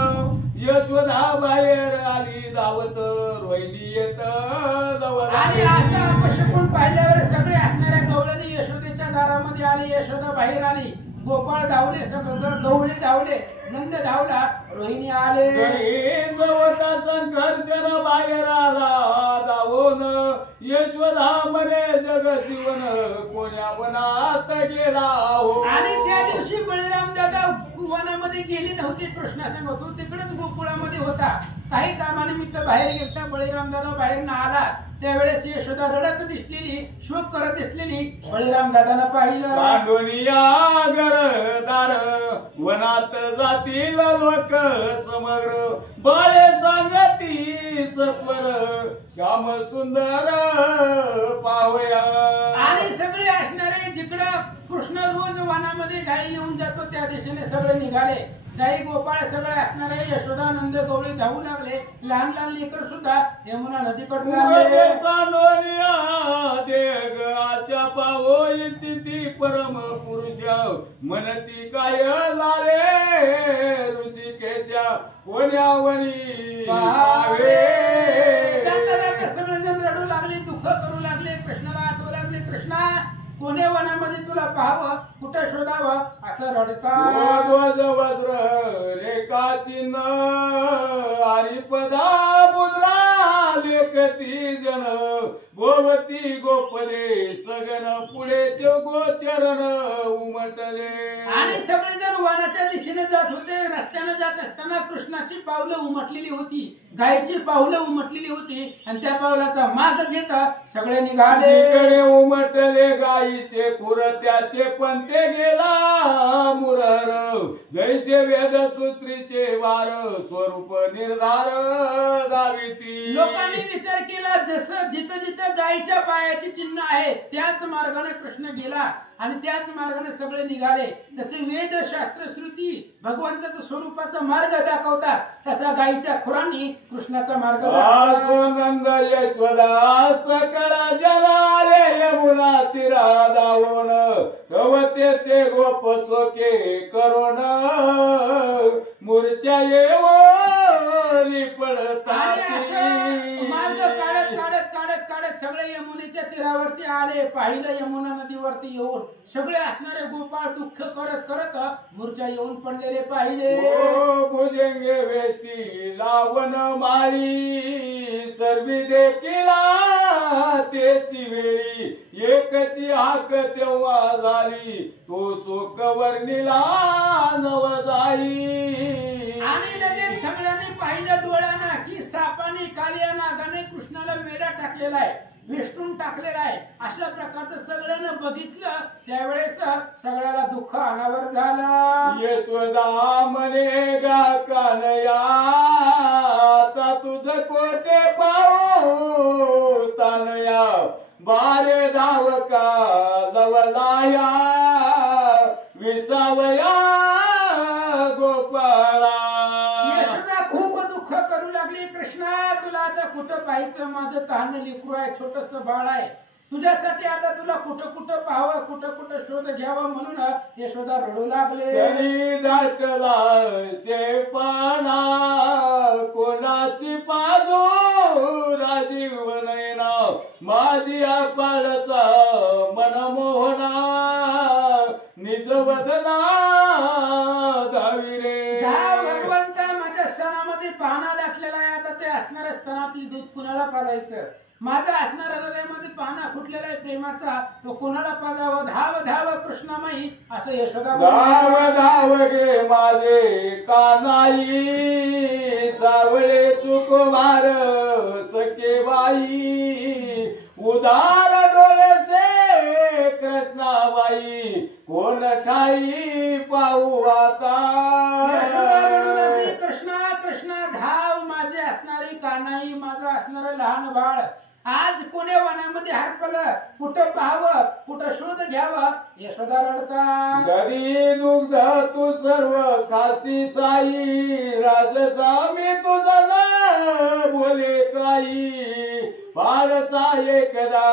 यशोदा बाहेर आली धावत रोहिणी येत आणि असं अपशकुन पाहिल्यावर सगळे असणाऱ्या गवळणी यशोदेच्या दारामध्ये आली. यशोदा बाहेर आली. गोपाळ धावले, सगळं गवळी धावले, नंद धावला, रोहिणी आले. जवता संघर्षण बाहेर आला धावून यशोदा म्हणे जग जीवन कोण्या वनात गेला हो. आणि त्या दिवशी बळीराम दादा वनामध्ये गेली नव्हती. कृष्णा सांगतो तिकडेच गोकुळामध्ये होता. काही कामानिमित्त बाहेर गेलता. बळीराम दादा बाहेर ना आला. त्यावेळेस यशोदा रडत दिसलेली, शोक करत दिसलेली बळीराम दादाला पाहिलं. सांडोनिया घरदार वनात जातील लोक समग्र बाळे सांगती सत्वर श्याम सुंदर पावया. आणि सगळे असणारे जिकडं कृष्ण रोज वनामध्ये गाई येऊन जातो त्या दिशेने सगळे निघाले. गाई गोपाळ सगळे असणारे यशोदा नंद गवळी धावू लागले. लहान लहान लेकर सुद्धा यमुना नदीकडे चालले. देग आशा पावो इच्छिती परम पुरुष मनती काय झाले ऋषिकेच्या कोण्यावरी पावे. जाता जाता सगळेजण रडू लागले, दुःख करू लागले, कृष्णाला आठवू लागले. कृष्णा कोण्या वनामध्ये तुला पाहावं, कुठं शोधावं असं रडतात. वज्र रेखा चिन्ह हरिपदा मुद्रा लेखती जन गोवती गोपले सगन पुढे गोचरण उमटले. आणि सगळेजण वनाच्या दिशेने जात होते. रस्त्याने जात असताना कृष्णाची पावलं उमटलेली होती, गायची पावलं उमटलेली होती. आणि त्या पावलाचा माग घेत सगळे निघाले. इकडे उमटले गायीचे खुर त्याचे पंते गेला मुरहर जैसे वेद सूत्रीचे वार स्वरूप निर्धार दाविती. लोकांनी विचार केला जसं जिथं जिथं गायीच्या पायाचे चिन्ह आहे त्याच मार्गाने कृष्ण गेला आणि त्याच मार्गाने सगळे निघाले. तसे वेद शास्त्र श्रुती भगवंताच्या स्वरूपाचा मार्ग दाखवतात. तसा गायीच्या खुरांनी कृष्णाचा मार्ग नंद यशोदा सकळ जनाले यमुना तीरा दावून कवते ते गोप सोके करोन मूर्छा येवली पडतात. मार्ग काढत काढत काढत काढत सगळे यमुनेच्या तीरावरती आले. पाहिलं यमुना नदीवरती येऊन सगळे असणारे गोपाळ दुःख करत करत मूर्छा येऊन पडलेले पाहिले. भुजंगे वेष्टी लावण माळी सर्वी देखील तेची वेळी एकची हाक तेव्हा झाली तो शोक वर्णिला नव जाई. आणि लगेच सगळ्यांनी पाहिलं डोळ्यानं की सापाने कालिया नागाने कृष्णाला वेडा टाकलेला आहे. वेष्टून टाकलेला आहे. अशा प्रकारचं सगळ्यांना बघितलं त्यावेळेस सगळ्याला दुःख अनावर झालं. यशोदा म्हणे गा कानया आता तुझं कोटे पाहू तानया बारे धावका लवलाया विसावया गोपाळा. यशोदा खूप दुःख करू लागली. कृष्णा तुला आता कुठं पाहायचं? माझं तहान लेकरू आहे, छोटस बाळ आहे. तुझ्यासाठी आता तुला कुठं कुठं पाहावं, कुठं कुठं शोध घ्यावा म्हणून यशोदा रडू लागले. तरी दाटला शेपाना कोणाशी पाजो राजीव नयना माझी आपाडचा मनमोहना निज वदना धावी रे. धाव भगवंता माझ्या स्तनामध्ये पाहणा दाटलेला आहे. आता ते असणाऱ्या स्तनातली दूध कुणाला पाजायचं? माझा असणाऱ्या हृदयामध्ये पाना फुटलेला आहे प्रेमाचा, तो कोणाला पाजावं? धाव धाव कृष्णामाई असं यशोदा धाव धाव गे माझे कानाई सावळे चुकमार सके बाई उदार डोळ्याचे कृष्णाबाई कोण ठाई पाहू आता. यशोदा रडू लागली, कृष्णा कृष्णा धाव माझे असणारी कानाई, माझं असणारं लहान बाळ आज पुणे वनामध्ये हरपलं. कुठं पाहावं, कुठं शोध घ्यावं? यशोदा रडता. घरी दुग्ध तू सर्व खासी साई राजसा मी तुझं ना बोले काही बाळचा एकदा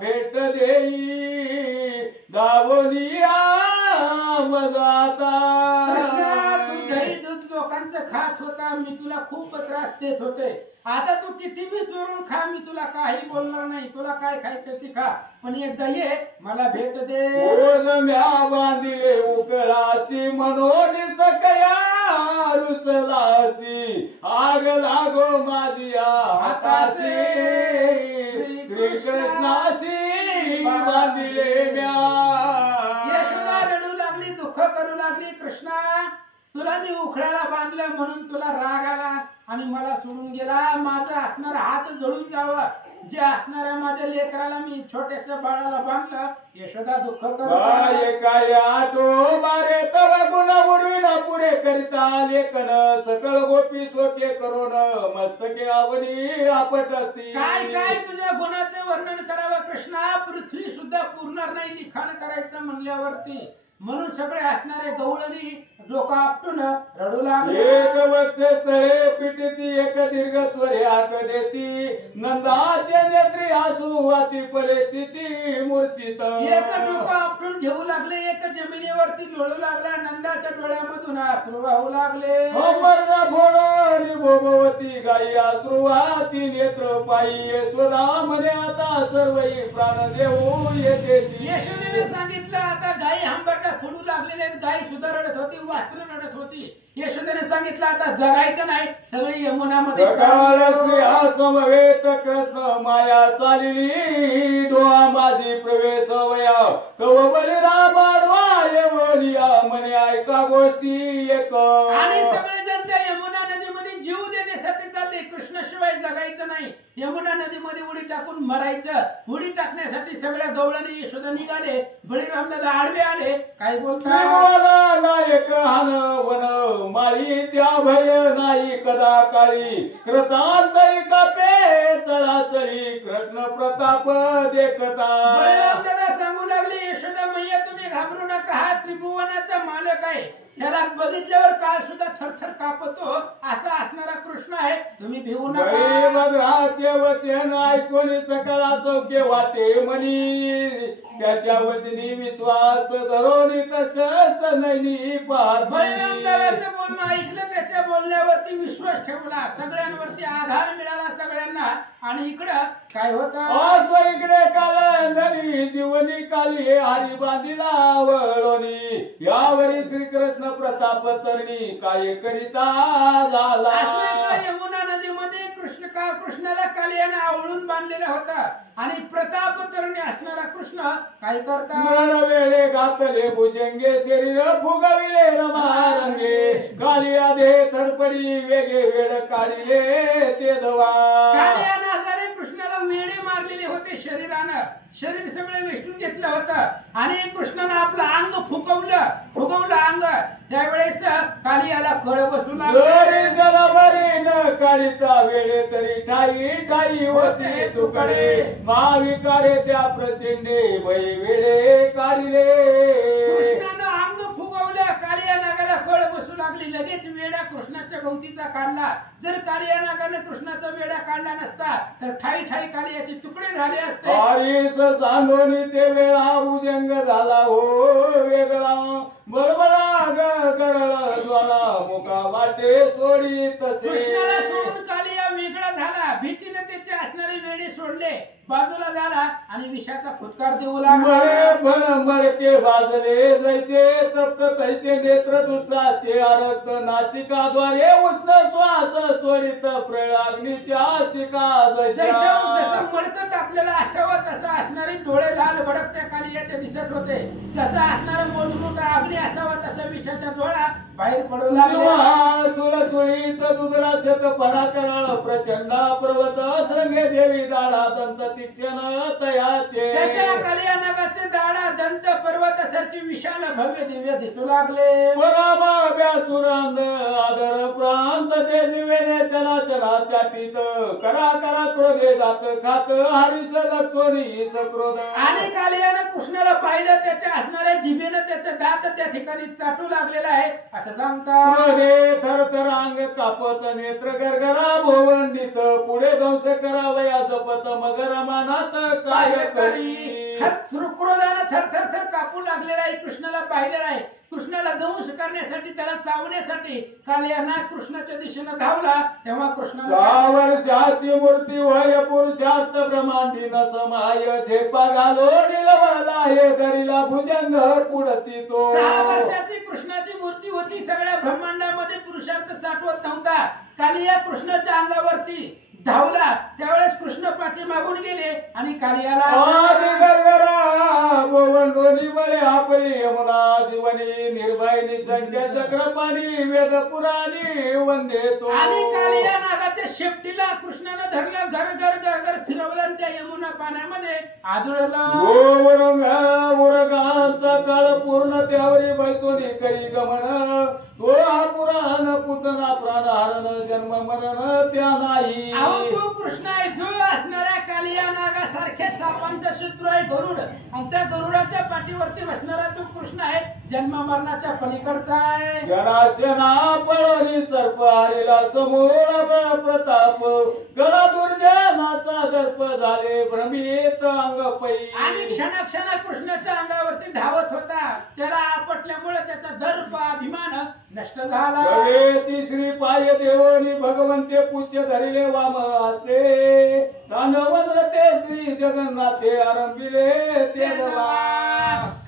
भेट देई दावनिया मजाता. कृष्णा तू दही दूध लोकांचं खात होता, मी तुला खूप त्रास देत होते. आता तू किती बी चोरून खा, मी तुला काही बोलणार नाही. तुला काय खायचं ते खा, पण एकदा ये मला भेट दे. म्या बांधिले उकळासी मनोनी सकया रुसलासी आग लागो माझी हातासी श्रीकृष्णासी बांधिले म्या. यशोदा रडू लागली, दुःख करू लागली. कृष्णा तुला मी उखळाला बांधलं म्हणून तुला राग आला आणि मला सोडून गेला. माझा असणारा हात जळून जावं, जे असणाऱ्या माझ्या लेकराला मी छोट्याशा बाळाला बांधलं. यशोदा दुःख काय काय आटो बारे तव गुण उर्विन पुरे करिता लेखन सकळ गोपी सोके करून मस्तके आवनी आपटती. काय काय तुझ्या गुणाचे वर्णन करावं कृष्णा? पृथ्वी सुद्धा पुरणार नाही लिखाण करायचं म्हणल्यावरती. म्हणून सगळे असणारे गवळणी डोकं आपटून रडू लागले. एक वक्त तळे पिटती एक दीर्घ स्वर हाक देती नंदाचे नेत्री आसू वाती पडे चिती मूर्छित. एक डोकं आपटून घेऊ लागले, एक जमिनीवरती लोळू लागला. नंदाच्या डोळ्यामधून अश्रू वाहू लागले. अमरना भोळी भोगवती गाई अश्रुवाती नेत्र पायी यशोदा म्हणे आता सर्वही प्राण देऊ येतेची. यशोदेने सांगितलं आता गायी हंबरटा फोडू लागलेले आहेत. गायी सुद्धा रडत होती, वासरं रडत होती. यशोदेने सांगितलं आता जगायचं नाही, सगळी यमुनामध्ये सकाळ स्त्रिया समवेत कृष्ण माया चालिली डोळा माझी प्रवेश वया कव बलिरा बाडवा यवनिया म्हणे ऐका गोष्टी एक. आणि सगळेजण त्या यमुना नदीमध्ये जीव देण्यासाठी चालले. कृष्णाशिवाय जगायचं नाही, यमुना नदीमध्ये उडी टाकून मरायचं. उडी टाकण्यासाठी सगळ्या गवळणी यशोदा निघाले. बळीरामदादा आडवे आले. काय बोलता? नायक हान वन माळी त्या भय नाही कदा काळी कृतांतरी कापे चळाचळी कृष्ण प्रताप देखता. बळीरामदादा सांगू लागले यशोदा मैया तुम्ही घाबरू नका, हा त्रिभुवनाचा मालक आहे. त्याला बघितल्यावर काळ सुद्धा थरथर कापतो असा असणारा कृष्ण आहे, तुम्ही भिवू नका. भद्राचे वचन ऐकून सकळा चौके वाटे म्हणी त्याच्या वचनी विश्वास धरून तटस्थ नैनी पाहत. बळीरामदादाचं बोलणं ऐकलं, त्याच्या बोलण्यावरती विश्वास ठेवला, सगळ्यांवरती आधार मिळाला सगळ्यांना. आणि इकडं काय होतं? इकडे कालंदरी जीवनी काली हरी बांधिला वळोनी यावरी श्रीकृष्ण प्रताप तरणी काय करिता झाला. यमुना नदीमध्ये कृष्णाला कालियाने आवळून बांधलेला होता आणि प्रताप तरणी असणारा कृष्ण काय करता? वेळे घातले भुजंगे शरीर फुगविले रमारंगे कालिया दे थडपडी वेगे वेळ काढिले ते दवा. कालिया नागाने कृष्णाला वेडे मारलेले होते शरीरानं, शरीर सगळं वेष्टून घेतलं होतं आणि कृष्णानं आपलं अंग फुगवलं अंग. त्यावेळेस कालियाला कळ बसू लागले. जनावरे न काढिता वेळे तरी ठाई ठाई होते तुकडे, महाविकारे त्या प्रचंडे वै वेळे काढिले. कृष्णानं अंग फुगवलं, कालिया नागाला कळ बसू लागली. लगेच वेडा कृष्णाच्या भोवतीचा काढला. जर कालिया नागाने कृष्णाचा वेडा काढला नसता तर ठाई ठाई कालियाचे तुकडे झाले असते. हरीच सांगोनी ते वेळा भुजंग झाला हो वेगळा, बळबळा गरळ ज्वाला मुका वाटे सोडी तसे. कृष्णाला सोडून कालिया वेगळा झाला. भीतीने त्याचे असणारे वेडे सोडले, बाजूला झाला आणि विषाचा फुटकार देऊ लागला. मळे भण मडके भाजले जायचे, तप्त तैचे नेत्र दुसराचे अरक्त, नासिकाद्वारे उष्ण श्वास सोडित प्रळाग्नीच्या शिका जसं मडकत आपल्याला असावं तसं असणारे डोळे लाल भडक त्या कालियाचे दिसत होते. जसं असणारा मोठमोठा अग्नी असावा तसा विषाचा डोळा बाहेर पडू लागला. सुळसुळीत दुधडा शेतपणा कराळ प्रचंड पर्वत श्रंगे देवी दाडा दंत तीक्ष्ण तयाचे. त्याच्या कालिया नागाचे दाडा दंत पर्वतासारखे विशाल भव्य दिव्य दिसू लागले. परामा व्यासुरांद आदर प्रांत ते जीवेने चला चला चाटीत, करा करा क्रोधे जात खात हरीच लक्ष्मणी सक्रोध. आणि कालियानं कृष्णाला पाहिलं, त्याच्या असणाऱ्या जिभेनं त्याचे दात त्या ठिकाणी चाटू लागलेला आहे असं सांगतात. क्रोधे थरथर अंग कापत नेत्र गरगरा भोवंडीत, पुढे ध्वंस करावया जपत मगर मानात काय करी. क्रोधानं थरथर थर कापू लागलेला आहे. कृष्णाला पाहिलेला आहे. कृष्णाला दंश करण्यासाठी, त्याला चावण्यासाठी कालिया नाग कृष्णाच्या दिशेनं धावला. तेव्हा कृष्णाला सावरच्याची मूर्ती वय पुरुषार्थ ब्रह्मांडी न समाय, झेपा घालो निलवला हे दरीला भुजंग पुढती तो. 6 वर्षाची कृष्णाची मूर्ती होती. सगळ्या ब्रह्मांडामध्ये पुरुषार्थ साठवत नव्हता. कालिया कृष्णाच्या अंगावरती धावला. त्यावेळेस कृष्ण पाठीमागून गेले आणि कालियाला गोवंडोनी बळे आपली यमुना जीवनी निर्भयनी संख्या चक्रपाणी वेद पुराणी वंदे तो. आणि कालिया नागाच्या शेपटीला कृष्णानं धरलं, घर घर घर घर फिरवलं आणि त्या यमुना पाण्यामध्ये आदळलं. उरगांचा काळ पूर्ण त्यावरी बैसोनी करी गमन, तो हा पुराण पुतना प्राण हरण जन्म मरण त्या नाही. तो कृष्ण आहे जो असणाऱ्या कालिया नागासारख्या सापांचा शत्रू आहे गरुड, आणि त्या गरुडाच्या पाठीवरती बसणारा तो कृष्ण आहे, जन्म मरणाच्या पलीकडचा आहे. क्षणा पळोनी सर्प हरिला समोर बळ प्रताप, गळा दुर्जनाचा दर्प झाले भ्रमित अंग पै. आणि क्षण कृष्णाच्या अंगावरती धावत होता. त्याला आपटल्यामुळे त्याचा दर्प अभिमान नष्ट झाला. सगळेची श्री पाय देवनी भगवंते पूज्य धरिले वाम असते, तांडवनते श्री जगन्नाथे आरंभिले ते देवा.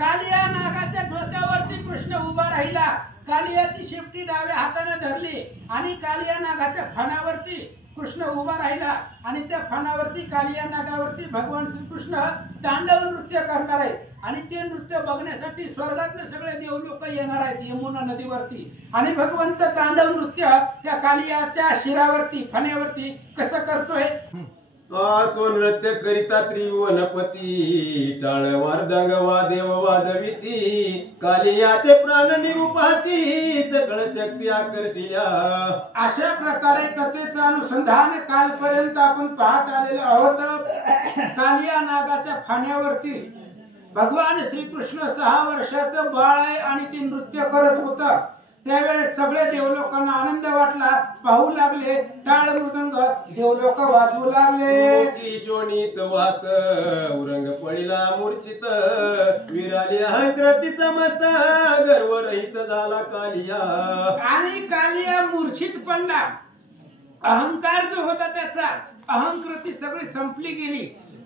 कालिया नागाच्या डोक्यावरती कृष्ण उभा राहिला. कालियाची शेपटी डाव्या हाताने धरली आणि कालिया नागाच्या फणावरती कृष्ण उभा राहिला आणि त्या फणावरती कालिया नागावरती भगवान श्रीकृष्ण तांडव नृत्य करणार आहेत. आणि ते नृत्य बघण्यासाठी स्वर्गातले सगळे देव लोक येणार आहेत यमुना नदीवरती. आणि भगवंत तांडव नृत्य त्या कालियाच्या शिरावरती फण्यावरती कसं करतोय. आसो नृत्य करिता त्रिभुवनपती, टाळ वारदांग वादेव वाजविती, कालियाचे प्राण निरुपाती, सकळ शक्ती आकर्षिया. अशा प्रकारे कथेचं अनुसंधान कालपर्यंत आपण पाहत आलेलो आहोत. कालिया नागाच्या फाण्यावरती भगवान श्रीकृष्ण 6 वर्षाचं बाळ आहे आणि ते नृत्य करत होतं. त्यावेळेस सगळे देवलोकांना आनंद वाटला, पाहू लागले, टाळ मृदंग देवलोक वाजवू लागले. शोणीत वात उरंग पडिला मूर्छित, विराली अहंकृती समस्त, गर्वरहित झाला कालिया. आणि कालिया मूर्छित पडला. अहंकार जो होता त्याचा अहंकृती सगळी संपली गेली,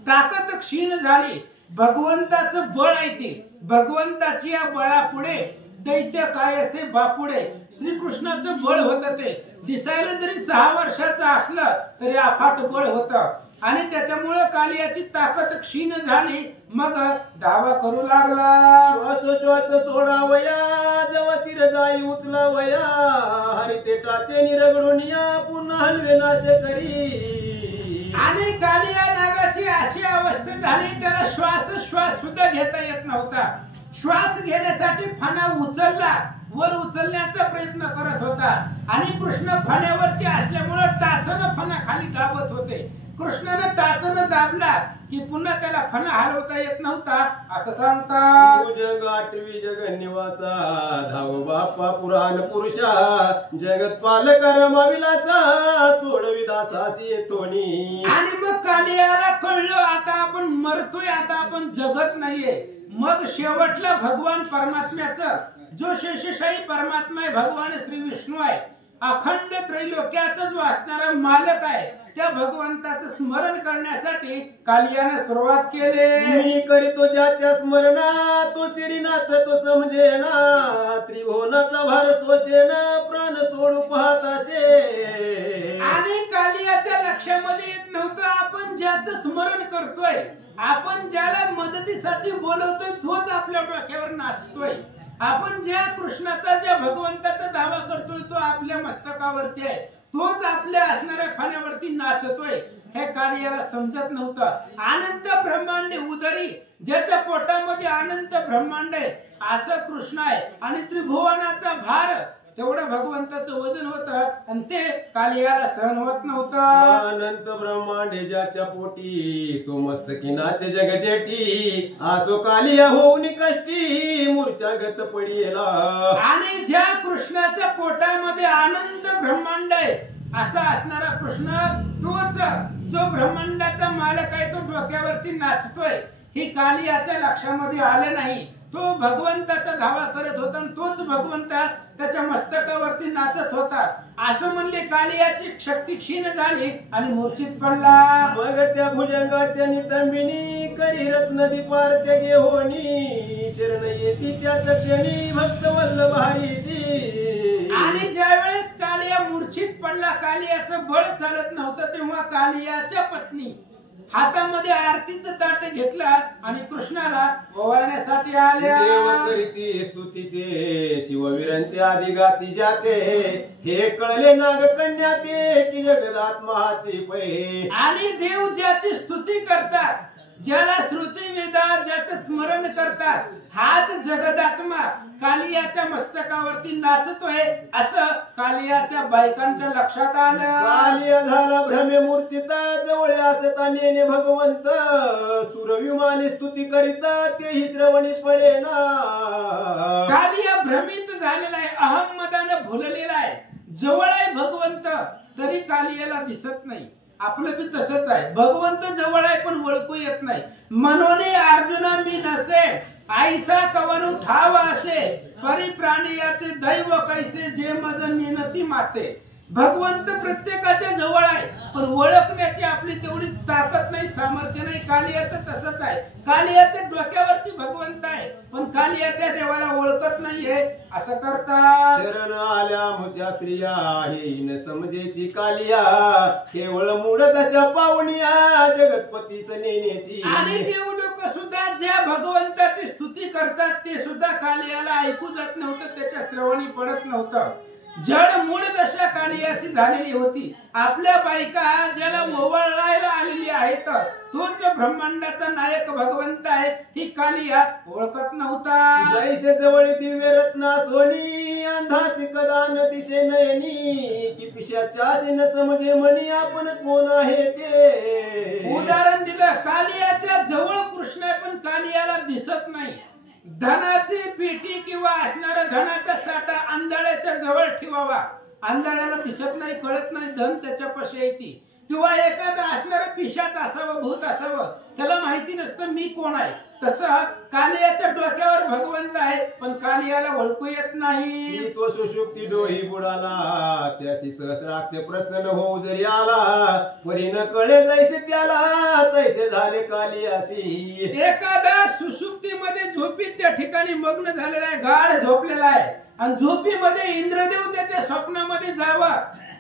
ताकद क्षीण झाली. भगवंताचं बळ आहे ते, भगवंताची या बळापुढे दैत्य काय असे बापुडे. श्रीकृष्णाचं बळ होतं ते. दिसायला जरी 6 वर्षाचं असलं तरी अफाट बळ होतं आणि त्याच्यामुळे कालियाची ताकद क्षीण झाली. मग दावा करू लागला. श्वासोश्वास सोडावया, जेव्हा शिर जाई उचलावया, हरिते टाचे निरगडून या पुन्हा हलवे नाशे करी. आणि कालिया नागाची अशी अवस्था झाली त्याला श्वास सुद्धा घेता येत नव्हता. श्वास घेण्यासाठी फणा उचलला, वर उचलण्याचा प्रयत्न करत होता आणि कृष्ण फण्यावरती असल्यामुळे टाचन फणा खाली दाबत होते. कृष्णाने टाचन दाबला की पुन्हा त्याला फणा हलवता येत नव्हता. असं सांगतात भुजंग आठवी जगन्निवासा धाव बाप्पा पुराण पुरुषा जगत पालक रमाविलासा सोडविदासासी येतोनी. आणि मग कालियाला कळलं आता आपण मरतोय, आता आपण जगत नाहीये. मग शेवटला भगवान परमात्म्याचं जो शेषशाही परमात्मा आहे, भगवान श्री विष्णू आहे, अखंड त्रैलोक्याचा जो असणारा मालक आहे, त्या भगवंताचं स्मरण करण्यासाठी कालियाने सुरुवात केली. मी करीतो ज्याच्या स्मरणा तो सिरी नाचतो समजेना त्रिभुवनाचा भार सोशेना प्राण सोडू पाहत असे. आणि कालियाच्या लक्षामध्ये येत नव्हतं आपण ज्याचं स्मरण करतोय, आपण ज्याला मदतीसाठी बोलवतोय तोच आपल्या डोक्यावर नाचतोय. आपण ज्या कृष्णाचा, ज्या भगवंताचा दावा करतोय तो आपल्या मस्तकावरती आहे, तोच आपल्या असणाऱ्या फण्यावरती नाचतोय. हे कालियाला समजत नव्हतं. अनंत ब्रह्मांड उदरी, ज्याच्या पोटामध्ये अनंत ब्रह्मांड आहे असं कृष्ण आहे आणि त्रिभुवनाचा भार तेवढं भगवंताचं वजन होतं आणि ते कालियाला सहन होत नव्हतं. अनंत ब्रह्मांड ज्याच्या पोटी तो मस्तकी नाचे जगजेटी आसो कालिया होऊन कष्टी मूर्छागत पडिला. आणि ज्या कृष्णाच्या पोटामध्ये अनंत ब्रह्मांड आहे असा असणारा कृष्ण, तोच जो ब्रह्मांडाचा मालक आहे, तो डोक्यावरती नाचतोय. ही कालियाच्या लक्षामध्ये आले नाही. तो भगवंताचा धावा करत होता आणि तोच भगवंत त्याच्या मस्तकावरती नाचत होता. असं म्हणले कालियाची शक्ती क्षीण झाली आणि मूर्छित पडला. मग त्या भुजंगाच्या नितंबिनी करी रत्न दीपार त्या घेऊनी शरण येती त्याच क्षणी भक्त वल्लभ हरीसी. आणि ज्यावेळेस कालिया मूर्छित पडला, कालियाचं बळ चालत नव्हतं, तेव्हा कालियाच्या पत्नी हातामध्ये आरतीचं ताट घेतलं आणि कृष्णाला ओवाळण्यासाठी आल्या. देव करीती स्तुती ते शिववीरांचे आदि गाती जाते हे कळले नाग कन्या ते की जगदात्माची पै. आणि देव ज्याची स्तुती करतात, ज्याला श्रुती वेदात ज्याचं स्मरण करतात, हाच जगदात्मा कालियाच्या मस्तकावरती नाचतोय असं कालियाच्या बायकांच्या लक्षात आलं. कालिया झाला भ्रमे मूर्छिता जवळ असता नेने भगवंत सुरविमाने स्तुती करिता तेही श्रवणी पडेना. कालिया भ्रमित झालेला आहे, अहमदानं भुललेला आहे. जवळ आहे भगवंत तरी कालियाला दिसत नाही. आपलं बी तसंच आहे, भगवंत जवळ आहे पण ओळखू येत नाही. मनोने अर्जुना मी नसे आईसा कवनु ठाव असे परी प्राणियाचे दैव कैसे जे मज मिनती माते. भगवंत प्रत्येकाच्या जवळ आहे पण ओळखण्याची आपली तेवढी ताकद नाही, सामर्थ्य नाही. कालियाचं तसंच आहे. कालियाच्या डोक्यावरती भगवंत आहे पण कालिया त्या देवाला ओळखत नाहीये. असं करतात. शरण आल्या मुच्या स्त्रिया हे न समजेची कालिया केवळ मूळ दशा पावनिया जगतपती नेण्याची. आणि देव लोक सुद्धा ज्या भगवंताची स्तुती करतात ते सुद्धा कालियाला ऐकू जात नव्हतं, त्याच्या श्रवणी पडत नव्हतं. जड मूळ दशा कालियाची झालेली होती. आपल्या बायका ज्याला ओवाळायला आलेली आहेत तोच ब्रह्मांडाचा नायक भगवंत आहे ही कालिया ओळखत नव्हता. जैसे जवळ दिव्य रत्ना सोनी अंधासी कदान दिसे नयनी की पिशाच्या न समजे म्हणी आपण कोण आहे ते. उदाहरण दिलं, कालियाच्या जवळ कृष्ण आहे पण कालियाला दिसत नाही. धनाची पेटी किंवा असणारा धनाचा साठा आंधळ्याच्या जवळ ठेवावा, आंधळ्याला दिसत नाही, कळत नाही धन त्याच्यापाशी येते. किंवा एखादा असणारा पिशाच असावं, भूत असावं, त्याला माहिती नसतं मी कोण आहे. तसं कालियाच्या डोक्यावर भगवंत आहे पण कालियाला ओळखू येत नाही. तो सुषुप्ती डोही बुडाला त्याशी सहस्राक्ष प्रसन्न होऊ जरी आला परी न कळे जैसे त्याला तैसे झाले कालियासी. एखादा सुषुप्तीमध्ये झोपीत त्या ठिकाणी मग्न झालेला आहे, गाढ झोपलेला आहे आणि झोपीमध्ये इंद्रदेव त्याच्या स्वप्नामध्ये जावा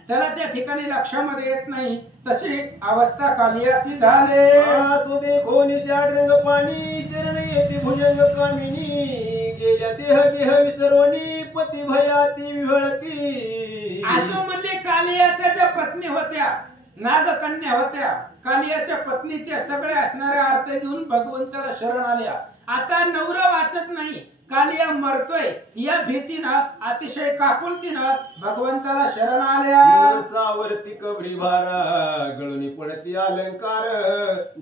त्याला त्या ठिकाणी लक्षामध्ये येत नाही. तशी अवस्था कालियाची झाले. आसो देखो निषाड रंग पाणी चरण येते भुजंग कामिनी गेल्या देह गेह विसरोनी पती भयाती विहळती. असं म्हणले कालियाच्या ज्या पत्नी होत्या नागकन्या होत्या, कालियाच्या पत्नी, त्या सगळ्या असणाऱ्या अर्थ घेऊन भगवंताला शरण आल्या. आता नवरा वाचत नाही, कालिया मरतोय या भीतीनं, अतिशय काकुलतीनं भगवंताला शरण आल्या. सावरती कबरी भारा, गळूनी पडती अलंकार,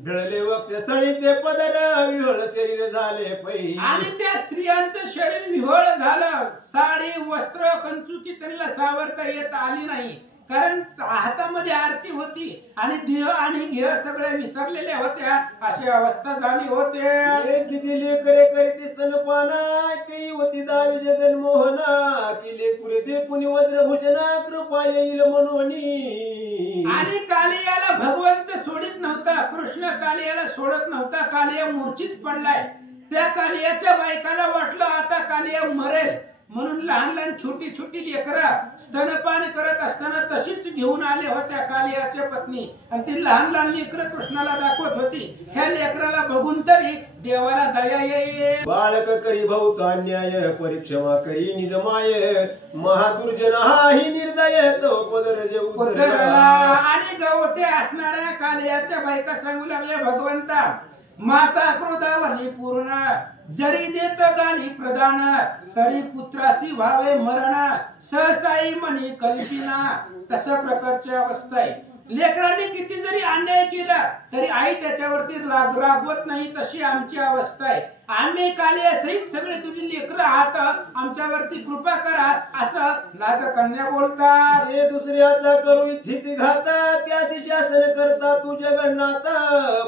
ढळले वक्षस्थळीचे पदर, विहळ शरीर झाले पै. आणि त्या स्त्रियांचं शरीर विव्हळ झालं. साडी, वस्त्र, कंचुकी त्यांना सावरता येत आली नाही, कारण हातामध्ये आरती होती आणि देह आणि घेह सगळ्या विसरलेल्या होत्या. अशी अवस्था झाली होते. एकीची लेकरे करीती स्तनपाना, ती होती दावी जगन्मोहना, की लेकुरे देखुनी वज्रभूषणा, कृपा येईल म्हणून. आणि कालियाला भगवंत सोडित नव्हता, कृष्ण कालियाला सोडत नव्हता. कालिया मूर्छित पडलाय. त्या कालियाच्या बायकाला वाटलं आता कालिया मरेल, म्हणून लहान लहान छोटी छोटी लेकरा स्तनपान करत असताना तशीच घेऊन आले होत्या कालियाच्या पत्नी. आणि ती लहान लहान लेकरं कृष्णाला दाखवत होती. ह्या लेकराला बघून तरी देवाला दया येईल. बाळक करी बहुत अन्याय, परिक्षमा करी निजमाय, महादुर्जन हाही निर्दय, तो पदर उतरला. आणि गवते असणाऱ्या कालियाच्या बायका सांगू लागल्या, भगवंता माता क्रोधावली पूर्ण, जरी देत गाली प्रदान, तरी पुत्रासी व्हावे मरण, सहसाई म्हणी कल्पिना. तशा प्रकारची अवस्था आहे. लेकरांनी किती जरी अन्याय केला तरी आई त्याच्यावरती रागवत नाही, तशी आमची अवस्था आहे. आम्ही कालियासहित सगळे तुझी लेकरं आहात, आमच्यावरती कृपा करा, असं नागकन्या बोलतात. जे दुसऱ्याचा करू इच्छित घाता, त्याशी शासन करता तू जगन्नाथ,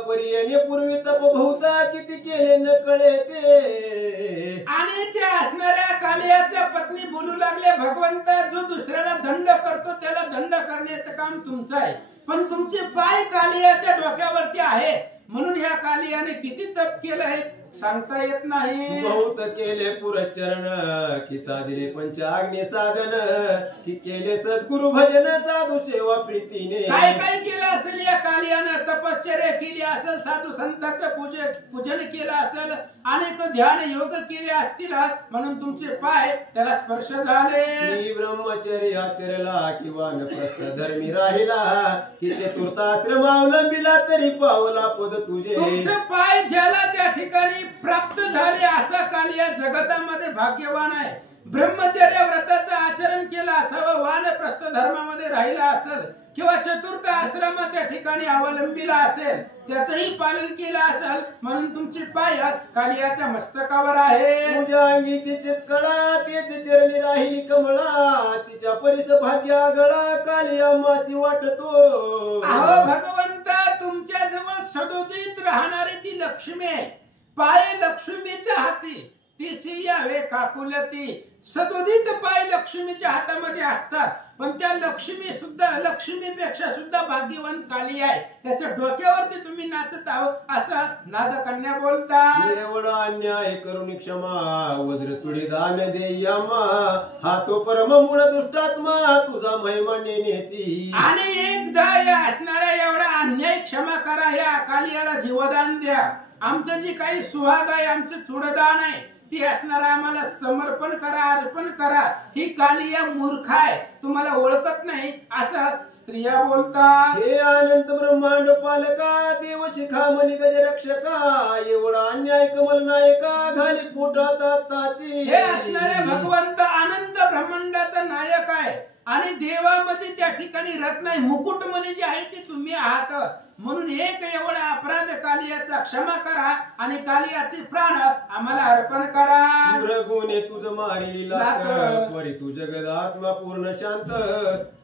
पर्याने पूर्वी तप भूता, किती केले न कळे ते. आणि त्या असणाऱ्या कालियाच्या पत्नी बोलू लागले, भगवंता जो दुसऱ्याला दंड करतो त्याला दंड करण्याचं काम तुमचं आहे, पण तुमचे पाय कालियाच्या डोक्यावरती आहे, म्हणून ह्या कालियाने किती तप केलंय सांगता येत नाही. बहुत केले पुरचरण, की साधिले पंचाग्नी साधन, की केले सद्गुरु भजन, साधू सेवा प्रीतीने. काय काय केलं असेल या कालियानं? तपश्चर्या केली असेल, साधू संतांचं पूजन केलं असेल, अनेक ध्यान योग केले असतील, म्हणून तुमचे पाय त्याला स्पर्श झाले. की ब्रह्मचर्य आचरला, किंवा नप्रस्थ धर्मी राहिला, की चतुर्थाश्रम अवलंबिला, तरी पावला पद तुझे. तुमचे पाय ज्याला त्या ठिकाणी प्राप्त झाले असा कालिया जगतामध्ये भाग्यवान आहे. ब्रह्मचर्य व्रताचं आचरण केलं असावं, वानप्रस्थ धर्मामध्ये राहिला असेल, किंवा चतुर्थ आश्रम त्या ठिकाणी अवलंबिला असेल, त्याचंही पालन केलं असेल, म्हणून तुमची पाय कालियाच्या मस्तकावर आहे. तुझ्या अंगीची चितकळा, तेच चरणी राहिली कमळा, तिच्या परिस भाग्य आगळा, कालिया मासी वाटतो. अहो भगवंता, तुमच्या जवळ सदोदित राहणारी ती लक्ष्मी आहे. पाय लक्ष्मीच्या हाती, ती सियावे काकुलती. सदोदित पाय लक्ष्मीच्या हातामध्ये असतात, पण त्या लक्ष्मीपेक्षा सुद्धा भाग्यवान काली आहे. त्याच्या डोक्यावरती तुम्ही नाचत आहो, असं नागकन्या बोलतात. एवढा अन्याय करून क्षमा, वज्र चुडी दान देयमा, हा तो परम मूळ दुष्टात्मा, तुझा महिमा नेण्याची. आणि एकदा या असणाऱ्या एवढा अन्याय क्षमा करा, या कालियाला जीवदान द्या. आमचं जी काही सुहाग आहे, आमचं चुडदान आहे, ती असणारा आम्हाला समर्पण करा, अर्पण करा. ही कालिया मूर्ख आहे, तुम्हाला ओळखत नाही, असं स्त्रिया बोलतात. हे अनंत ब्रह्मांड पालका, देव शिखामणी गजरक्षका, एवढा अन्याय कमल नायका, घाली पोटात आत्ताची. हे असणारे भगवंत अनंत ब्रह्मांडाचा नायक आहे, आणि देवामध्ये त्या ठिकाणी रत्न आहे, मुकुटमणी जी आहे ती तुम्ही आहात, म्हणून एक एवढा अपराध कालियाचा क्षमा करा, आणि कालियाचे प्राण आम्हाला अर्पण करा. रघुने तुझ मारिली लाथ, परी तू जगदात्मा पूर्ण शांत,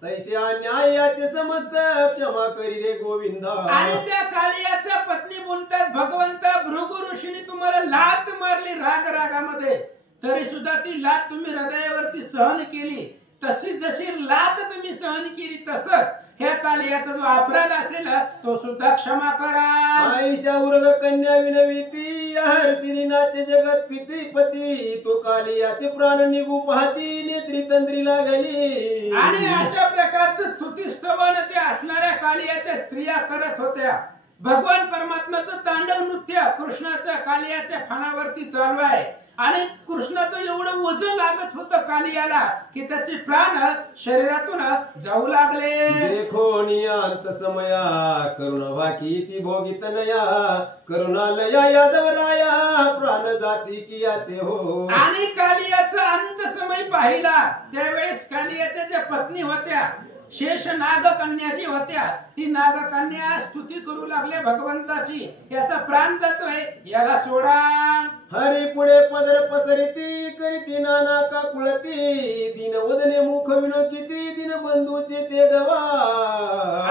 तैसे अन्यायाचे समस्त क्षमा करी रे गोविंदा. आणि त्या कालियाच्या पत्नी बोलतात, भगवंता भृगु ऋषीने तुम्हाला लात मारली रागामध्ये, तरी सुद्धा ती लात तुम्ही हृदयावरती सहन केली. तशी जशी लात तुम्ही सहन केली, तसंच ह्या कालियाचा जो अपराध असेल तो सुद्धा क्षमा करा. आईशा उर्ग कन्या विनविती, हर श्रीनाचे जगत पिती पती, तो कालियाचे प्राण निघू पाहती, नेत्री तंद्री लागली. आणि अशा प्रकारचं स्तुती स्तवन ते असणाऱ्या कालियाच्या स्त्रिया करत होत्या. भगवान परमात्म्याचं तांडव नृत्य कृष्णाच्या कालियाच्या फणावरती चालू आहे, आणि कृष्णाचं एवढं वजन लागत होतं कालियाला की त्याचे प्राण शरीरातून जाऊ लागले. देखो नियांत समया करुणा वाकी ती भोगित नया करुणालया यादवराया प्राण जाती कियाचे हो. आणि कालियाचा अंत समय पाहिला त्यावेळेस कालियाच्या ज्या पत्नी होत्या शेष नागकन्या जी होत्या ती नागकन्या स्तुती करू लागले भगवंताची, याचा प्राण जातोय याला सोडा. हरी पुढे पदर पसरिती करीती नाना काकुळती दिन वदने मुख विलोकिती दिन बंधूचे ते दवा.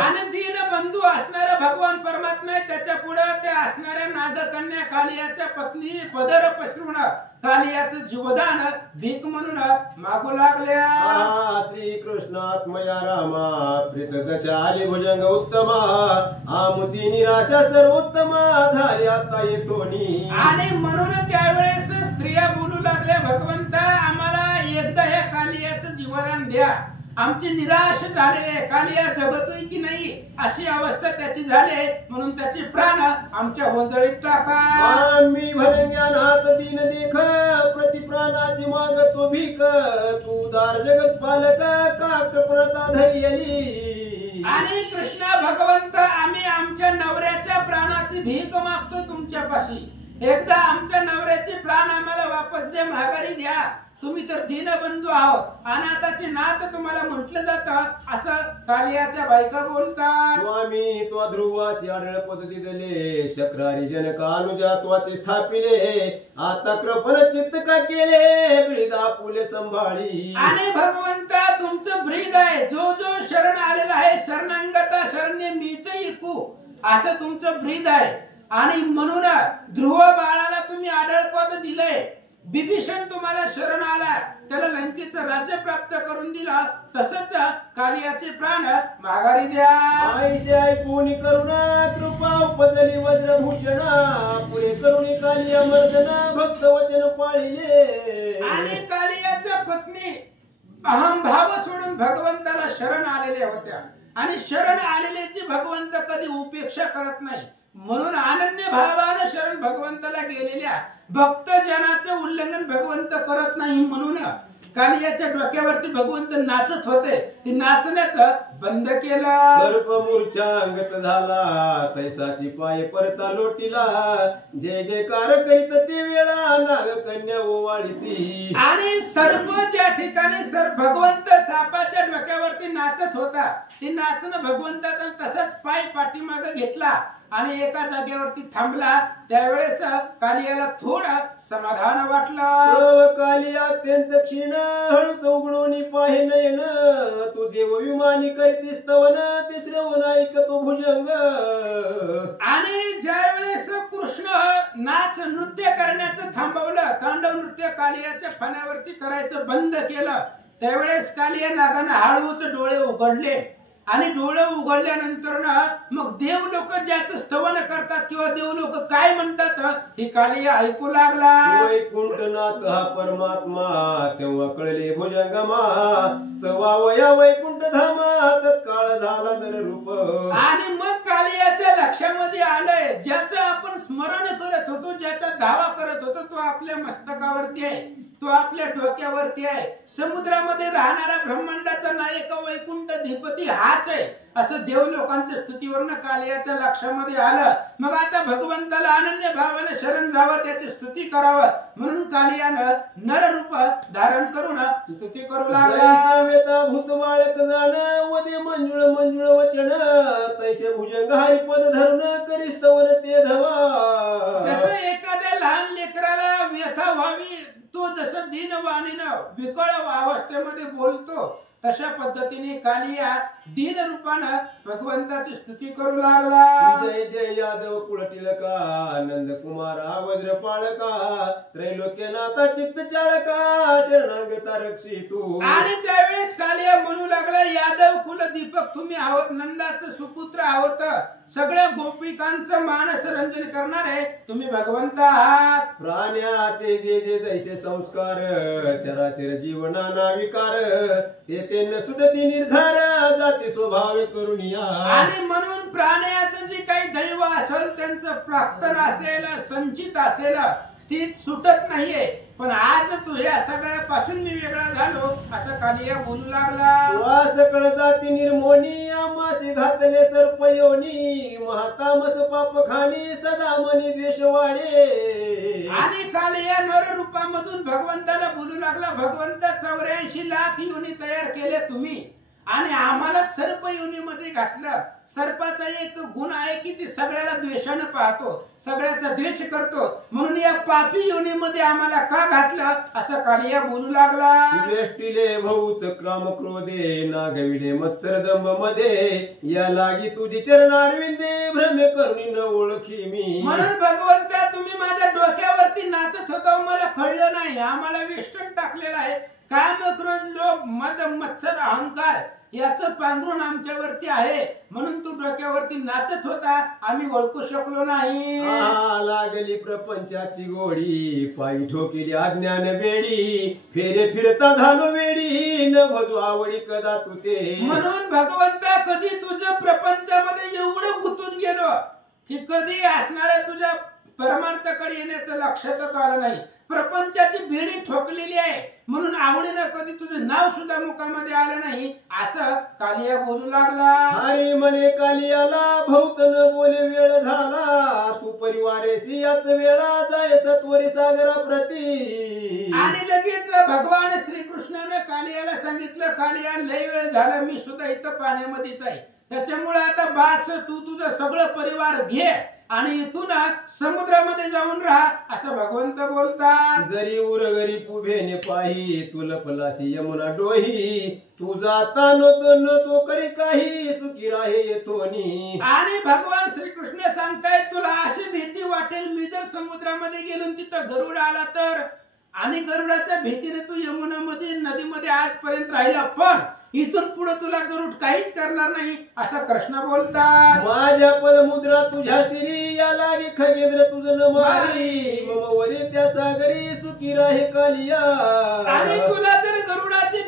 आणि दीन बंधू असणारा भगवान परमात्मा त्याच्या पुढे ते असणाऱ्या नागकन्या कालियाच्या पत्नी पदर पसरून कालियाचं जीवदान भीक म्हणून मागू लागल्या. श्री कृष्णात्मया रामा प्रीत दशा आली भुजंग उत्तमा आमुची निराशा सर्वोत्तमा झाली आता येतोनी. आणि म्हणून त्यावेळेस स्त्रिया बोलू लागल्या भगवंता आम्हाला एकदा या कालियाचं जीवदान द्या, आमची निराश झाले कालिया जगतोय की नाही अशी अवस्था त्याची झाली म्हणून त्याचे प्राण आमच्या वंजळीत टाका. आम्ही भरंग्यानाथ दीन देख प्रति प्राणाची मागतो भीक तू दार जगत पालक काक प्रता धरियली. आणि कृष्णा भगवंत आम्ही आमच्या नवऱ्याच्या प्राणाची भीक मागतो तुमच्यापाशी, एकदा आमच्या नवऱ्याचे प्राण आम्हाला वापस द्या, माघारी द्या. तुम्ही तर दीनबंधू आहोत, अनाथाचे नाथ तुम्हाला म्हटलं जातं असं कालियाच्या बायका बोलतात. स्वामी त्वा ध्रुवासी आढळ पद्धती दिले शक्रारी जनक अनुजा त्वाचे स्थापिले आता कृपण चित्त का केले ब्रिदा फुले संभाळी. आणि भगवंता तुमचं ब्रीद आहे, जो जो शरण आलेला आहे शरणांगता शरण्य मीच ऐकू असं तुमचं ब्रीद आहे. आणि म्हणून ध्रुव बाळाला तुम्ही आढळपद दिलंय, विभीषण तुम्हाला शरण आला त्याला लंकेचं राज्य प्राप्त करून दिलं, तसंच कालियाचे प्राण माघारी द्या. आईशे ऐकून करुणा कृपा उपजली वज्रभूषणा पुढे करुणी कालिया मर्दना भक्त वचन पाळिले. आणि कालियाच्या पत्नी अहंभाव सोडून भगवंताला शरण आलेल्या होत्या आणि शरण आलेल्याची भगवंत कधी उपेक्षा करत नाही, म्हणून अनन्य भावानं शरण भगवंताला गेलेल्या भक्त जनाचं उल्लंघन भगवंत करत नाही. म्हणून कालियाच्या डोक्यावरती भगवंत नाचत होते, ते नाचण्याचं बंद केलं. सर्प मूर्छा अंगत झाला तैसाची पाय परता लोटीला जय जयकार करीत ते वेळा नाग कन्या ओवाळीती. आणि सर्प ज्या ठिकाणी भगवंत सापाच्या डोक्यावरती नाचत होता ते नाचणं भगवंताचा तसाच पाय पाठीमागे घेतला आणि एका जागेवरती थांबला. त्यावेळेस कालियाला थोडं समाधान वाटलं. कालिया अत्यंत क्षीण हळूच उघडून पाहे नयन तू देव विमानी करीती स्तवन ते श्रवण ऐकतो भुजंग. आणि ज्यावेळेस कृष्ण नाच नृत्य करण्याचं थांबवलं, तांडव नृत्य कालियाच्या फण्यावरती करायचं बंद केलं, त्यावेळेस कालिया नागानं हळूच डोळे उघडले. आणि डोळे उघडल्यानंतर ना मग देव लोक ज्याचं स्तवन करतात किंवा देव लोक काय म्हणतात ही कालिया ऐकू लागला. वैकुंठनाथ हा परमात्मा तेव्हा कळले भुजंगमा स्तवावया वैकुंठ धामा तत्काळ झाला नररूप. आणि मग कालियाच्या लक्षामध्ये आलंय ज्याचं आपण स्मरण करत होतो, ज्याचा दावा करत होतो तो आपल्या मस्तकावरती आहे, तो आपल्या डोक्यावरती आहे. समुद्रामध्ये राहणारा ब्रह्मांडाचा नायक वैकुंठ अधिपती हाच आहे असं देव लोकांच्या स्तुतीवरनं कालियाच्या लक्षामध्ये आलं. मग आता भगवंताला अनन्य भावाने शरण जावं, त्याची स्तुती करावं म्हणून कालियानं नररूप धारण करून स्तुती करू लागला. भूत बाळक जाण वदे मंजुळ मंजुळ वचन तैसे भुजंग हरिपद धरून करिस्तवन ते धवा. जसं एखाद्या लहान लेकराला व्यथा व्हावी तो जसं दीनवाणीनं विकळ अवस्थेमध्ये बोलतो तशा पद्धतीने कालिया दीन रूपानं भगवंताची स्तुती करू लागला. जय जय यादव कुळटिलका नंद कुमारा वज्र पाळका त्रैलोक्यनाथा चित्त चाळका शरणागता रक्षी तू. आणि त्यावेळेस कालिया म्हणू लागला यादव कुल दीपक तुम्ही आहोत, नंदाचं सुपुत्र आहोत, सगळ्या गोपिकांचं मानस रंजन करणारे तुम्ही भगवंत आहात. प्राण्याचे जे जे जैसे संस्कार चराचर जीवनाना विकार ते सुदती निर्धार जाती स्वभाव करुनिया. आणि म्हणून प्राण्याचं जे काही दैव असेल त्यांचं प्राक्तन असेल संचित असेल ती सुटत नाहीये. पण आज तुझ्या सगळ्यापासून मी वेगळा झालो असं कालिया बोलू लागला. वास कळ जाती निर्मोनी आमासी घातले सर्प योनी महातामस पाप खानी सदा मनी द्वेष वाढे. आणि कालिया नर रूपामधून भगवंताला बोलू लागला, भगवंत 84 लाख योनी तयार केले तुम्ही आणि आम्हाला सर्प योनीमध्ये घातलं. सर्पाचा एक गुण आहे की ती सगळ्याला द्वेषानं पाहतो, सगळ्याचा द्वेष करतो, म्हणून या पापी योनीमध्ये आम्हाला का घातलं असं कालिया बोलू लागला. वेष्टिले भौत क्राम क्रोधे नागविले मत्सर दंभ मध्ये या लागी तुझी चरणारविंदे भ्रमे करुणी न ओळखी मी. म्हणून भगवंता तुम्ही माझ्या डोक्यावरती नाचत होता, मला कळलं नाही. आम्हाला वेष्टन टाकलेलं आहे. काम क्रोध लोभ मद मत्सर अहंकार याचं पांघरून आमच्यावरती आहे, म्हणून तू डोक्यावरती नाचत होता, आम्ही ओळखू शकलो नाही. लागली प्रपंचाची गोडी पायी ठोकेली अज्ञान बेडी फेरे फिरता झालो वेडी न भजू आवडी कदा तू ते. म्हणून भगवंता कधी तुझं प्रपंचामध्ये एवढं गुंतून गेलो की कधी असणाऱ्या तुझ्या परमार्थाकडे येण्याचं लक्षातच आलं नाही. प्रपंचाची बेडी ठोकलेली आहे, म्हणून आवडीनं कधी तुझं नाव सुद्धा मुखामध्ये आलं नाही असं कालिया बोलू लागला. हरी म्हणे कालियाला भौत न बोले वेळ झाला सुपरिवारेसी याच वेळा जाय सत्वरी सागरा प्रती. आणि लगेच भगवान श्रीकृष्णाने कालियाला सांगितलं, कालिया लय वेळ झाला, मी सुद्धा इथं पाण्यामध्येच आहे, त्याच्यामुळे आता बास तू तुझं सगळं परिवार घे आणि इथून समुद्रामध्ये जाऊन राहा असं भगवंत बोलतात. जरी उरगरी पुभेने पाही तुला पलासी यमुना डोही तू जाता न तो करी काही सुखी राहे येथोनी. आणि भगवान श्रीकृष्ण सांगतायत तुला अशी भीती वाटेल मी जर समुद्रामध्ये गेलो तिथं गरुड आला तर, आणि गरुडाच्या भीतीने तू यमुनामध्ये नदीमध्ये आजपर्यंत राहिला, पण इथून पुढे तुला गरुड काहीच करणार नाही असं कृष्ण बोलतात. माझ्या पदमुद्रा तुझ्या सिरी या लागी खगेंद्र तुझं न मारी मम वरी त्या सागरी सुखी राहे कालिया. आणि तुला जर गरुडाची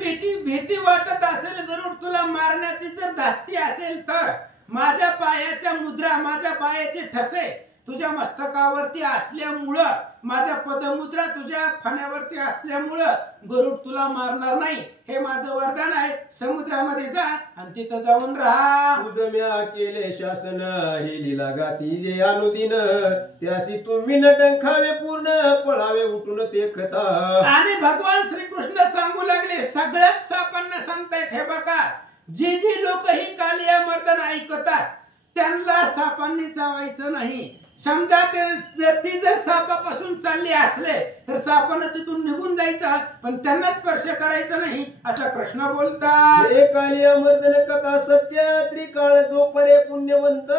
भीती वाटत असेल, गरुड तुला मारण्याची जर धास्ती असेल तर माझ्या पायाच्या मुद्रा, माझ्या पायाचे ठसे तुझ्या मस्तकावरती असल्यामुळं, माझ्या पदमुद्रा तुझ्या फण्यावरती असल्यामुळं गरुड तुला मारणार नाही, हे माझं वरदान आहे. समुद्रामध्ये जा आणि तिथं जाऊन राहा. तुझ म्या केले शासन ही लीला गाती जे अनुदिन त्यासी तुम्ही नटंखावे पूर्ण पळावे उठून ते कथा. आणि भगवान श्रीकृष्ण सांगू लागले, सगळ्याच सापांना सांगतायत, हे बघा जी जी लोक ही कालिया मर्दन ऐकतात त्यांना सापांनी चावायचं नाही. समजा ती जर सापापासून चालली असले तर सापानं तिथून निघून जायचं, पण त्यांना स्पर्श करायचा नाही असं कृष्ण बोलतात. हे कालिया मर्दन कथा सत्य त्रिकाळ जो पडे पुण्यवंत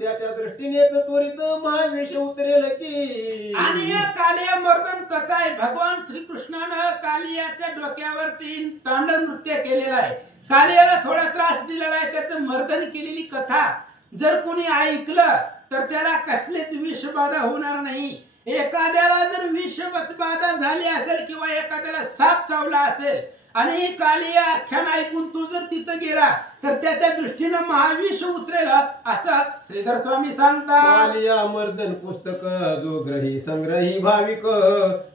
त्याच्या दृष्टीने त्वरित महाविष उतरेल की. आणि या कालिया मर्दन कथा आहे. भगवान श्रीकृष्णानं कालियाच्या डोक्यावरती तांडव नृत्य केलेलं आहे, कालियाला थोडा त्रास दिलेला आहे, त्याचं मर्दन केलेली कथा जर कोणी ऐकलं तर त्याला कसलेच विषबाधा होणार नाही. एखाद्याला जर विषबाधा झाली असेल किंवा एखाद्याला साप चावला असेल आणि ही कालिया आख्यान ऐकून तू जर तिथं गेला तर त्याच्या दृष्टीनं महाविष उतरेल असं श्रीधर स्वामी सांगतात. कालिया मर्दन पुस्तक जो ग्रही संग्रही भाविक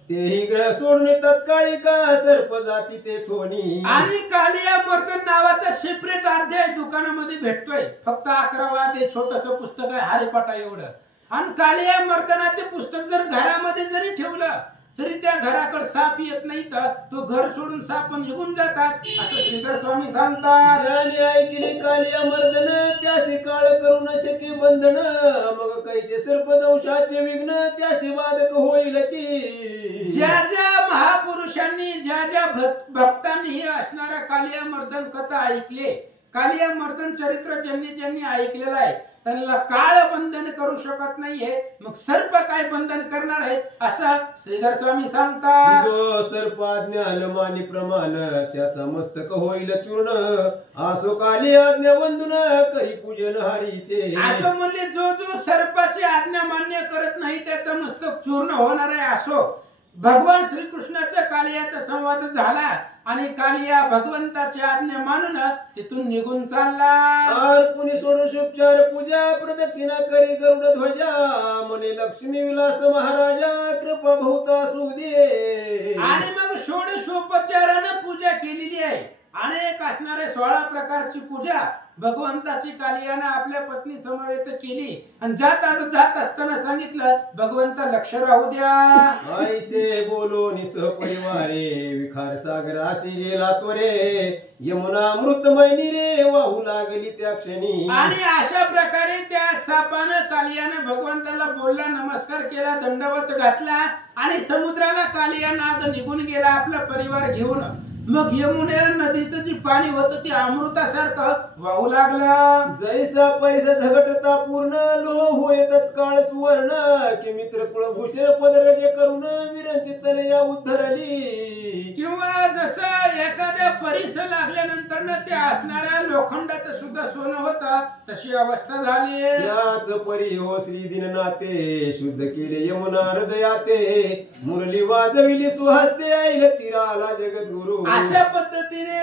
तेही ग्रह सोडून तत्काळिक सर्प जाती ते थोनी. आणि कालिया मर्दन नावाचा सेपरेट अध्याय दुकानामध्ये भेटतोय, फक्त 11वा ते छोटस पुस्तक आहे, हरिपाठा एवढं. आणि कालिया मर्दनाचे पुस्तक जर घरामध्ये जरी ठेवलं तरी त्या घराकडे साप येत नाही, तर तो घर सोडून साप निघून जातात असं श्रीधर स्वामी सांगतात. ज्याने ऐकली कालिया मर्दन त्यासी काळ करू न शके बंधन मग कैचे सर्पदंशाचे विघ्न त्यासी बाधक होईल की. ज्या ज्या महापुरुषांनी ज्या भक्तांनी हे असणाऱ्या कालिया मर्दन कथा ऐकले, कालिया मर्दन चरित्र ज्यांनी ऐकलेलं आहे त्यांना काळ बंधन करू शकत नाहीये, मग सर्प काय बंधन करणार आहे असं श्रीधर स्वामी सांगतात. जो सर्प ज्ञान मानी प्रमाण त्याचा मस्तक होईल चूर्ण आसो काली आज्ञा वंदन करी पूजन हरीचे. असं म्हणले जो सर्पाची आज्ञा मान्य करत नाही त्याचं मस्तक चूर्ण होणार आहे. असो भगवान श्रीकृष्णाचा कालियाचा संवाद झाला आणि कालिया भगवंताची आज्ञा मानून तिथून निघून चालला. कुणी षोडशोपचार पूजा प्रदक्षिणा करी गरुड ध्वजा म्हणे लक्ष्मी विलास महाराजा कृपा भूता असू दे. आणि मग षोडशोपचारानं पूजा केलेली आहे. अनेक असणारे 16 प्रकारची पूजा भगवंताची कालियानं आपल्या पत्नी समवेत केली आणि जात असताना सांगितलं भगवंत लक्ष राहू द्या. ऐसे बोलो सहपरिवारे विखार सागराशी गेला तो रे यमुना मृतमयनी रे वाहू लागली त्या क्षणी. आणि अशा प्रकारे त्या सापानं कालियानं भगवंताला बोलला, नमस्कार केला, दंडवत घातला आणि समुद्राला कालिया नाग निघून गेला आपला परिवार घेऊन. मग यमुना नदीचं जे पाणी होतं ते अमृतासारखं वाहू लागलं. जैसा परिस झगटता पूर्ण लोह होय तत्काळ सुवर्ण की मित्र कुळभूषण पदरजे करून विरंची तनया उद्धरली. किंवा जसं एखाद्या परिस लागल्यानंतर ना ते असणाऱ्या लोखंडाचं सुद्धा सोनं होतं तशी अवस्था झाली. याच परी हो श्री दीननाथे शुद्ध केले यमुना हृदयाते मुरली वाजविली सुहस्ते ऐल तीराला जगद्गुरु. अशा पद्धतीने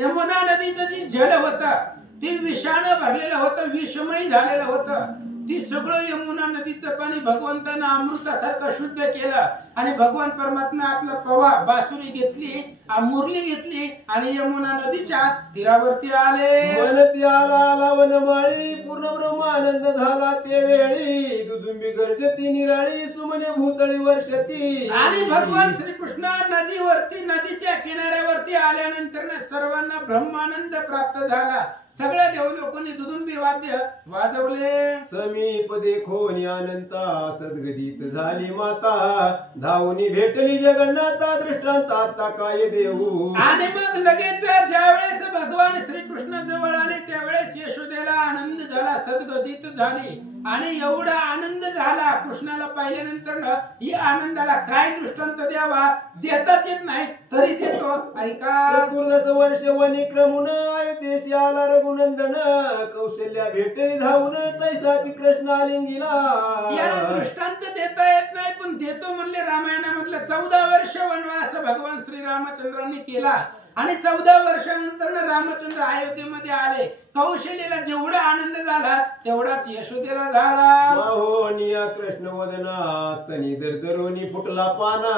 यमुना नदीचं जे जल होतं ते विषाणं भरलेलं होतं, विषमय झालेलं होतं. ती सगळं यमुना नदीचं पाणी भगवंतानं अमृतासारखं शुद्ध केलं आणि भगवान परमात्मा आपला पवा बासुरी घेतली, मुरली घेतली आणि यमुना नदीच्या तीरावरती आले. वनती आला वनमाळी पूर्ण ब्रह्मानंद झाला ते वेळी दुदुंबी गर्जती निराळी सुमने भूतळी वर्षती. आणि भगवान श्रीकृष्ण नदीवरती नदीच्या किनाऱ्यावरती आल्यानंतर सर्वांना ब्रह्मानंद प्राप्त झाला. सगळ्या देवलोकांनी दुदुंबी वाद्य वाजवले. समीप देखोनी अनंता सद्गदित झाली माता धावनी भेटली जगन्नाथा दृष्टांत आता काय देऊ. आणि मग लगेच ज्यावेळेस भगवान श्रीकृष्ण जवळ आले त्यावेळेस यशोदेला आनंद झाला, सद्गदित झाली. आणि एवढा आनंद झाला कृष्णाला पाहिल्यानंतर या आनंदाला काय दृष्टांत द्यावा देताच येत नाही तरी देतो. ऐका. चतुर्दश वर्ष वनिक्रमून अयोध्येशी आला रघुनंदन कौशल्या भेटली धावून तैसाची कृष्णालिंगीला. याला दृष्टांत देता येत नाही पण देतो म्हणले. रामायणामधलं 14 वर्ष वनवास भगवान श्रीरामचंद्रांनी केला आणि 14 वर्षानंतर रामचंद्र अयोध्येमध्ये आले. कौशल्याला जेवढा आनंद झाला तेवढाच यशोदेला झाला. वाहोनिया कृष्ण वदना स्तनी दरदरोनी फुटला पाना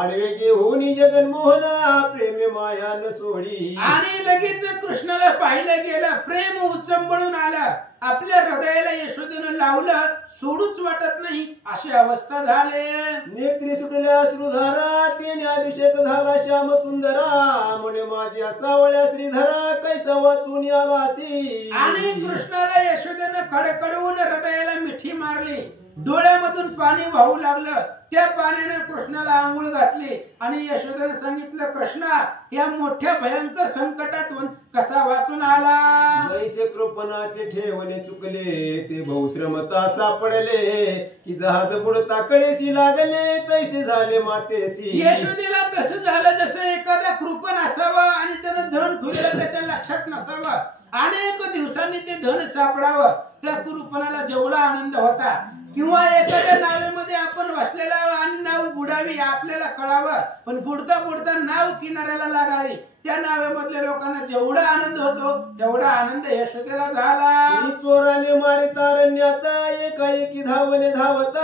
आडवे घेऊन जगन्मोहना प्रेम माया न सोडी. आणि लगेच कृष्णाला पाहिलं गेलं, प्रेम उचंबळून आलं, आपल्या हृदयाला यशोदेनं लावलं, सोडूच वाटत नाही अशी अवस्था झाले. नेत्री सुटल्या अश्रुधारा तेने अभिषेक झाला श्याम सुंदरा म्हणे माझ्या सावळ्या श्रीधरा कैसा वाचून आला असी. आणि कृष्णाला यशोदेनं कडकडवून हृदयाला मिठी मारली, डोळ्यामधून पाणी वाहू लागलं. त्या पाण्याने कृष्णाला आंघोळ घातली आणि यशोदेनं सांगितलं, कृष्णा या मोठ्या भयंकर संकटातून कसा वाचून आला. जैसे कृपणाचे ठेवणे चुकले ते बहुश्रमता सापडले की जहाज बुडता कडेशी लागले तैसे झाले मातेसी. यशोदेला तसं झालं जसं एखादा कृपण असावं आणि त्यानं धन ठेवलेलं त्याच्या लक्षात नसावं. अनेक दिवसांनी ते धन सापडावं. त्या कृपणाला जेवढा आनंद होता किंवा एखाद्या नावेमध्ये आपण बसलेला आणि नाव बुडावी आपल्याला कळावं पण बुडता बुडता नाव किनाऱ्याला लागावी. त्या नावेमधल्या लोकांना जेवढा आनंद होतो तेवढा आनंद यशोदेला झाला. चोराने मारे तारण्यात एकाएकी धावने धावत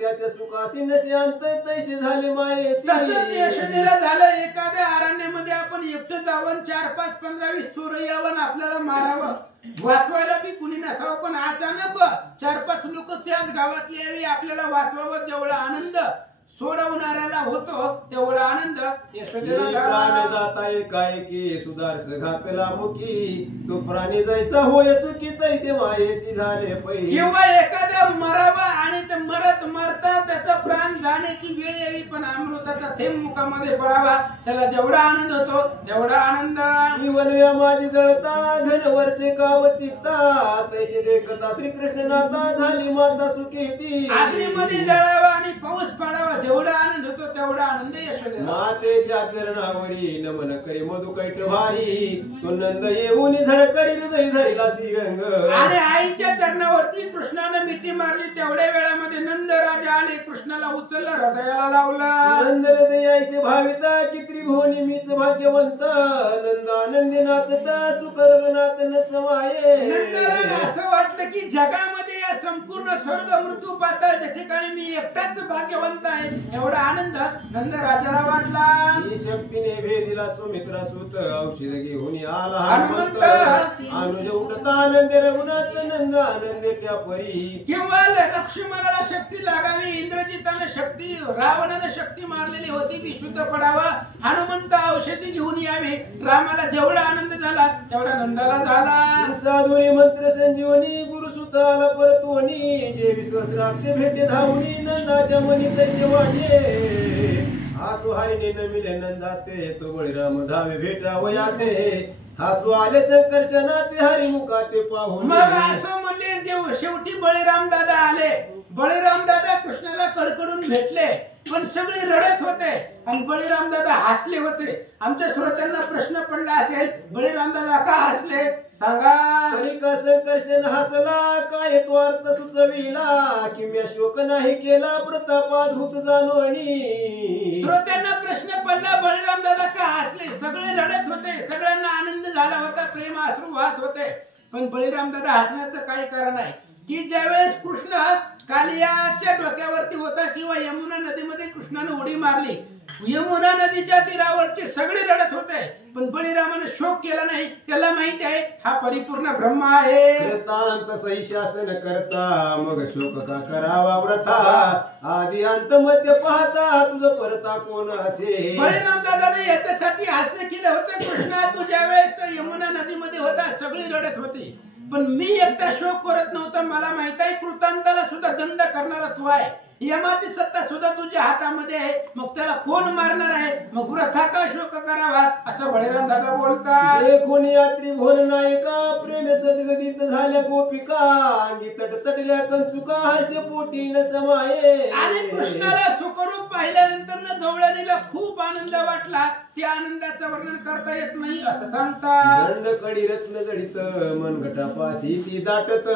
त्याच्या सुखासी नसे अंत तैसे झाले मायेसी. तसंच यशोदेला झालं. एखाद्या अरण्यामध्ये आपण एकटं जावं 4, 5, 15, 20 चोर यावं आपल्याला मारावं, वाचवायला बी कुणी नसावं पण अचानक 4-5 लोक त्याच गावातली यावी आपल्याला वाचवावं. जेवढा आनंद सोडवणाऱ्याला होतो तेवढा आनंद यशोदेला प्राण जाता एकाएकी सुधारस घातला मुखी तो प्राणी जैसा होय सुखी तैसे मायेसी झाले पै. किंवा एखादा मरावा आणि ते मरत मरता त्याचा प्राण जाण्याची वेळ यावी पण अमृताचा थेंब मुखामध्ये पडावा. त्याला जेवढा आनंद होतो तेवढा आनंद. वनव्या माझी जळता घन वर्षे गाव चित्ता तैसे देखता श्रीकृष्ण नाता झाली माता सुखी ती. अग्नीमध्ये जळावा आणि पाऊस पडावा जेवढा आनंद होतो तेवढा आनंद यशोदेला. मातेच्या चरणावरी नमन करी मधुकैट भारी तो नंद येऊन झड करी हृदय धरिला श्रीरंग. आणि आईच्या चरणावरती कृष्णाने मिठी मारली तेवढ्या वेळामध्ये नंद राजा आले, कृष्णाला उचललं, हृदयाला लावलं. नंद हृदयाशी भाविता की त्रिभुवनी मीच भाग्यवंत नंद आनंदी नाचता सुख रघुनाथ न समाये. नंदाला असं वाटलं की जगामध्ये या संपूर्ण स्वर्ग मृत्यू पाताळच्या ठिकाणी मी एकटाच भाग्यवंत आहे, एवढा आनंद नंद राजाला वाटला. ही शक्तीने भेदिला सुमित्रा सुत औषध घेऊन आला हनुमंत. अनुज उठता आनंद रघुनाथ नंद आनंद त्या परी. किंवा लक्ष्मणाला शक्ती लागावी, इंद्रजिताने शक्ती, रावणाने शक्ती मारलेली होती ती शुद्ध पडावा, हनुमंत औषधी घेऊन यावे. रामाला जेवढा आनंद झाला तेवढा नंदाला झाला. साधुनी मंत्र संजीवनी गुरु सुताला परतोनी जे विश्वासराक्ष भेटे धावणी नंदाच्या मनी तैसे वाढले. आसु हरिणे नमिले नंदाते तो बळीराम धावे भेटा वयाते हसू आले संकर्षणाते हरिमुखाते पाहून. मग असं म्हणले शेवटी बळीराम दादा आले. बळीराम दादा कृष्णाला कडकडून भेटले, पण सगळे रडत होते आणि बळीराम दादा हसले होते. आमच्या श्रोत्यांना प्रश्न पडला असेल, बळीराम दादा का हसले सांगा. तरी का संकर्षण हसला काय तो अर्थ सुचविला किम्या शोक नाही केला प्रतापाधूत जाणवणी. श्रोत्यांना प्रश्न पडला, बळीराम दादा का हसले. सगळे रडत होते, सगळ्यांना आनंद झाला होता, प्रेम अश्रू वाहत होते, पण बळीराम दादा हसण्याचं काही कारण आहे की ज्यावेळेस कृष्ण कालियाच्या डोक्यावरती होता किंवा यमुना नदीमध्ये कृष्णाने उडी मारली, यमुना नदीच्या तीरावरचे सगळे रडत होते, पण बळीरामाने शोक केला नाही. त्याला माहिती आहे हा परिपूर्ण ब्रह्म आहे. कृतांत सही शासन करता मग शोक का करावा व्रथा आदि अंत मध्य पाहता तुझ परता कोण असे. बळीराम दादाने याच्यासाठी हास्य केलं होतं, कृष्णा तू ज्यावेळेस यमुना नदीमध्ये होता सगळी रडत होती, पण मी एकटा शोक करत नव्हता. मला माहित आहे कृतांताला सुद्धा दंड करणारा तू आहे, यमाची सत्ता सुद्धा तुझ्या हातामध्ये आहे, मग त्याला कोण मारणार आहे, मग वृथा का शोक करावा असं बळीराम दादा बोलतात. देखून यात्री भोर नायका प्रेम सद्गदित झाल्या गोपिका अंगी तटतटल्या कंचुका हर्ष पोटी न समाये. आणि कृष्णाला सुखरूप पाहिल्यानंतर गवळणीला खूप आनंद वाटला. त्या आनंदाचं वर्णन करता येत नाही असं सांगतात. दंड कडी रत्न जडित मनगटापाशी ती दाटत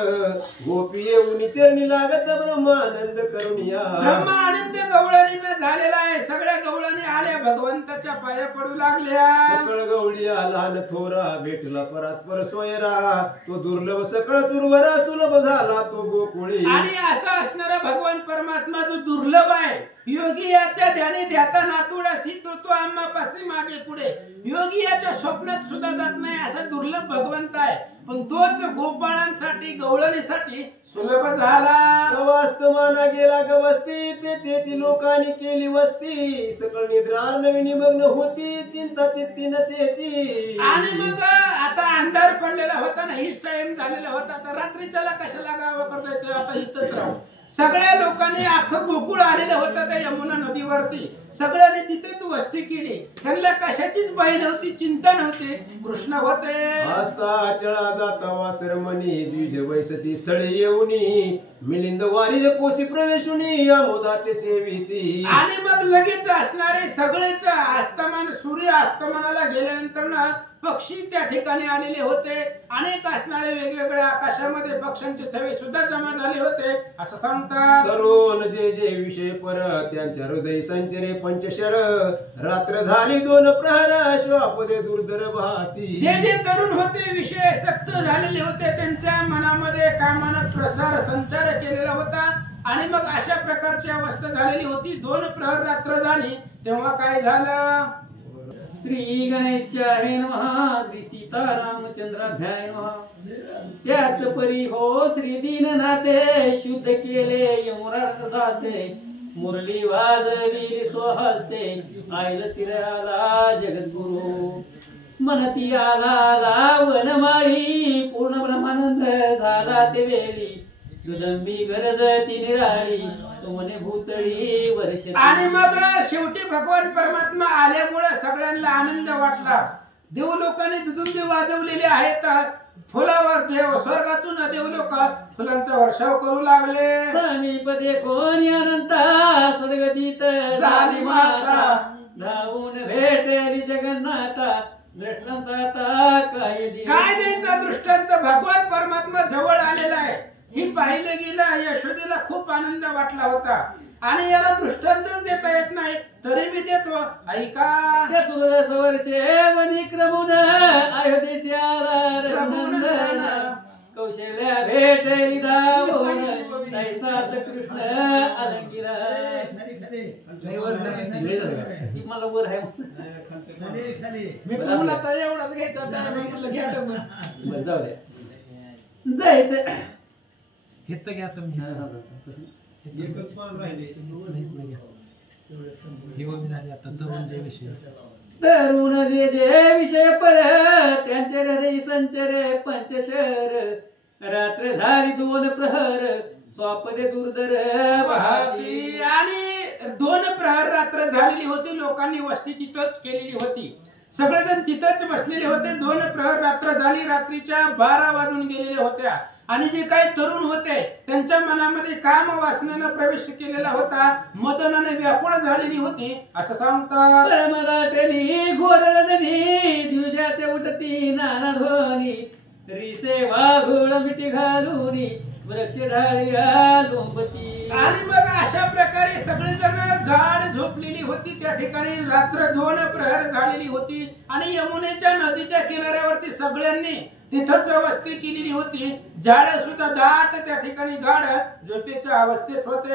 गोपी येऊन चरणी लागत ब्रह्मानंद करुणिया. ब्रह्म आनंद गवळणीनं झालेला आहे. सगळ्या गवळणी आल्या, भगवंताच्या पाया पडू लागल्या. सकळ गवळीया लहान थोरा भेटला परात्पर सोयरा तो दुर्लभ सकळ सुरवरा सुलभ झाला तो गोकुळी. आणि असा असणारा भगवान परमात्मा जो दुर्लभ आहे, योगी याच्या ध्यानी ध्याता नातुडासी तो आम्हापासी मागे पुढे, योगी याच्या स्वप्नात सुद्धा जात नाही असा दुर्लभ भगवंत आहे, पण तोच गोपाळांसाठी गवळणीसाठी सुलभ झाला. वास्तमाना गेला गवस्ती तेथेची लोकांनी केली वस्ती सकळ निद्रा नवीन मग्न होती चिंता चित्ती नसेची. आणि मग आता अंधार पडलेला होता ना, हीच टाइम झालेला होता, तर रात्रीच्याला कशाला गावा करतोय आता इथंच राहू. सगळ्या लोकांनी अख्खं गोकुळ आलेलं होतं त्या यमुना नदीवरती, सगळ्यांनी तिथेच वस्ती केली. त्यांना कशाचीच बाई नव्हती, चिंता नव्हती, कृष्ण होते. हस्ता चळा जाता वासरमणी द्विज वैसती स्थळी येऊनी मिलिंद वारी कोशी प्रवेशुनी अमोदाते सेविती. आणि मग लगेच असणारे सगळेच अस्तमान, सूर्य अस्तमानाला गेल्यानंतर ना पक्षी त्या ठिकाणी आलेले होते. अनेक असणारे वेगवेगळ्या आकाशामध्ये पक्ष्यांचे थवे सुद्धा जमा झाले होते असं सांगतात. तरुण जे जे विषय पर त्यांच्या हृदय संचरे पंचशर रात्र झाली 2 प्रहर श्वापदे दुर्धर भाती. जे जे तरुण होते, विषय सक्त झालेले होते, त्यांच्या मनामध्ये कामानं प्रसार संचार केलेला होता. आणि मग अशा प्रकारची अवस्था झालेली होती. 2 प्रहर रात्र झाली तेव्हा काय झालं. श्री गणेशाय नमः, श्री सीतारामचंद्राभ्याय नमः. त्याच परी हो श्री दीननाथे शुद्ध केले यमुनाथे मुरली वाजवी स्वहस्ते आयल तिराला जगद्गुरु मनती आला वनमाळी पूर्ण ब्रह्मानंद झाला ते वेळी दुलंबी गरज ती निराळी तुमने भूतळी वर्ष. आणि मग शेवटी भगवान परमात्मा आल्यामुळे सगळ्यांना आनंद वाटला. देव लोकांनी दुदुंबी वाजवलेले आहेत. फुलावर देव स्वर्गातून देव लोक फुलांचा वर्षाव करू लागले. समीपदे कोणी अनंता सद्गतीत झाली माता, धावून भेटेली जगन्नाथा दृष्टांता काय द्यायचा दृष्टांत. भगवान परमात्मा जवळ आलेला आहे ही पाहिलं गेलं. यशोदेला खूप आनंद वाटला होता आणि याला दृष्टांतच देता येत नाही तरी मी देतो. ऐका. चतुर्दश वर्षे वनिक्रमून अयोध्येस आला रघुनंदन, कौशल्या भेटली धावून तैसाच कृष्ण अलंकिरा. मला वर आहे मी म्हणून आता एवढाच घ्यायचा म्हणलं घ्या जाऊ दे. जायचं घेत घ्या तुम्ही. एकच मान राहिले तरुण जे विषय पर त्यांचे हृदय संचर पंचशर, रात्र झाली 2 प्रहर स्वापदे दुर्धर वाहती. आणि 2 प्रहर रात्र झालेली होती. लोकांनी वस्ती तिथंच केलेली होती. सगळेजण तिथंच बसलेले होते. 2 प्रहर रात्र झाली. रात्रीच्या 12 वाजून गेलेल्या होत्या आणि जे काही तरुण होते त्यांच्या मनामध्ये काम वासनेनं प्रवेश केलेला होता. मदनाने व्याकुळ झालेली होती असं सांगतात. मराठली घोर रजनी दिवसाचे उठती नाना ध्वनी, रिसे वाघोळ मिठी घालून वृक्ष ढाळ्या लोंबती. आणि मग अशा प्रकारे सगळेजण गाढ झोपलेली होती. त्या ठिकाणी रात्र 2 प्रहर झालेली होती आणि यमुनेच्या नदीच्या किनाऱ्यावरती सगळ्यांनी तिथंच वस्ती केलेली होती. झाड सुद्धा दाट त्या ठिकाणी गाढ झोपेच्या अवस्थेत होते.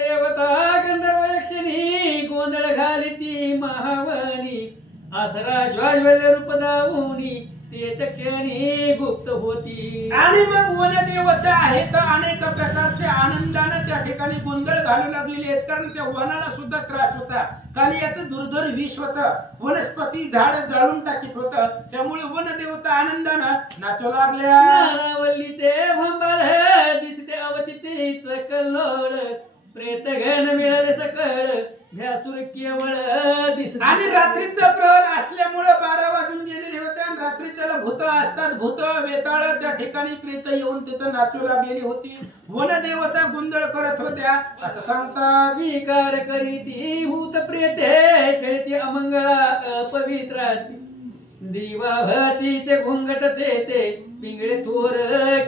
देवता गंधर्व यक्षिणी गोंधळ घाली ती महावनी, आसरा ज्वाज्वल रूप दावूनी ते क्षणी गुप्त होती. आणि मग वनदेवता आहेत अनेक प्रकारचे आनंदाने त्या ठिकाणी गोंधळ घालू लागलेले आहेत. कारण त्या वनाला सुद्धा त्रास होता. कालियाचं दुर्धर विष होतं. वनस्पती झाड जाळून टाकीत होत. त्यामुळे वनदेवता आनंदानं नाचू लागल्या. नानावल्लीचे भंबार दिसते अवचितीच कल्लोळ, प्रेत घन मिळाले सकळ भ्यासुर केवळ दिसते. आणि रात्रीचा प्रहर असल्यामुळे 12 वाजून गेलेले होते आणि रात्रीच्याला भूत असतात. भूत वेताळ त्या ठिकाणी प्रेत येऊन तिथं नाचू लागलेली होती. वनदेवता गोंधळ करत होत्या असं सांगतात. विकार करीती भूत प्रेते छळती अमंगळा अपवित्राती, दिवा भतीचे घुंगट ते पिंगळे थोर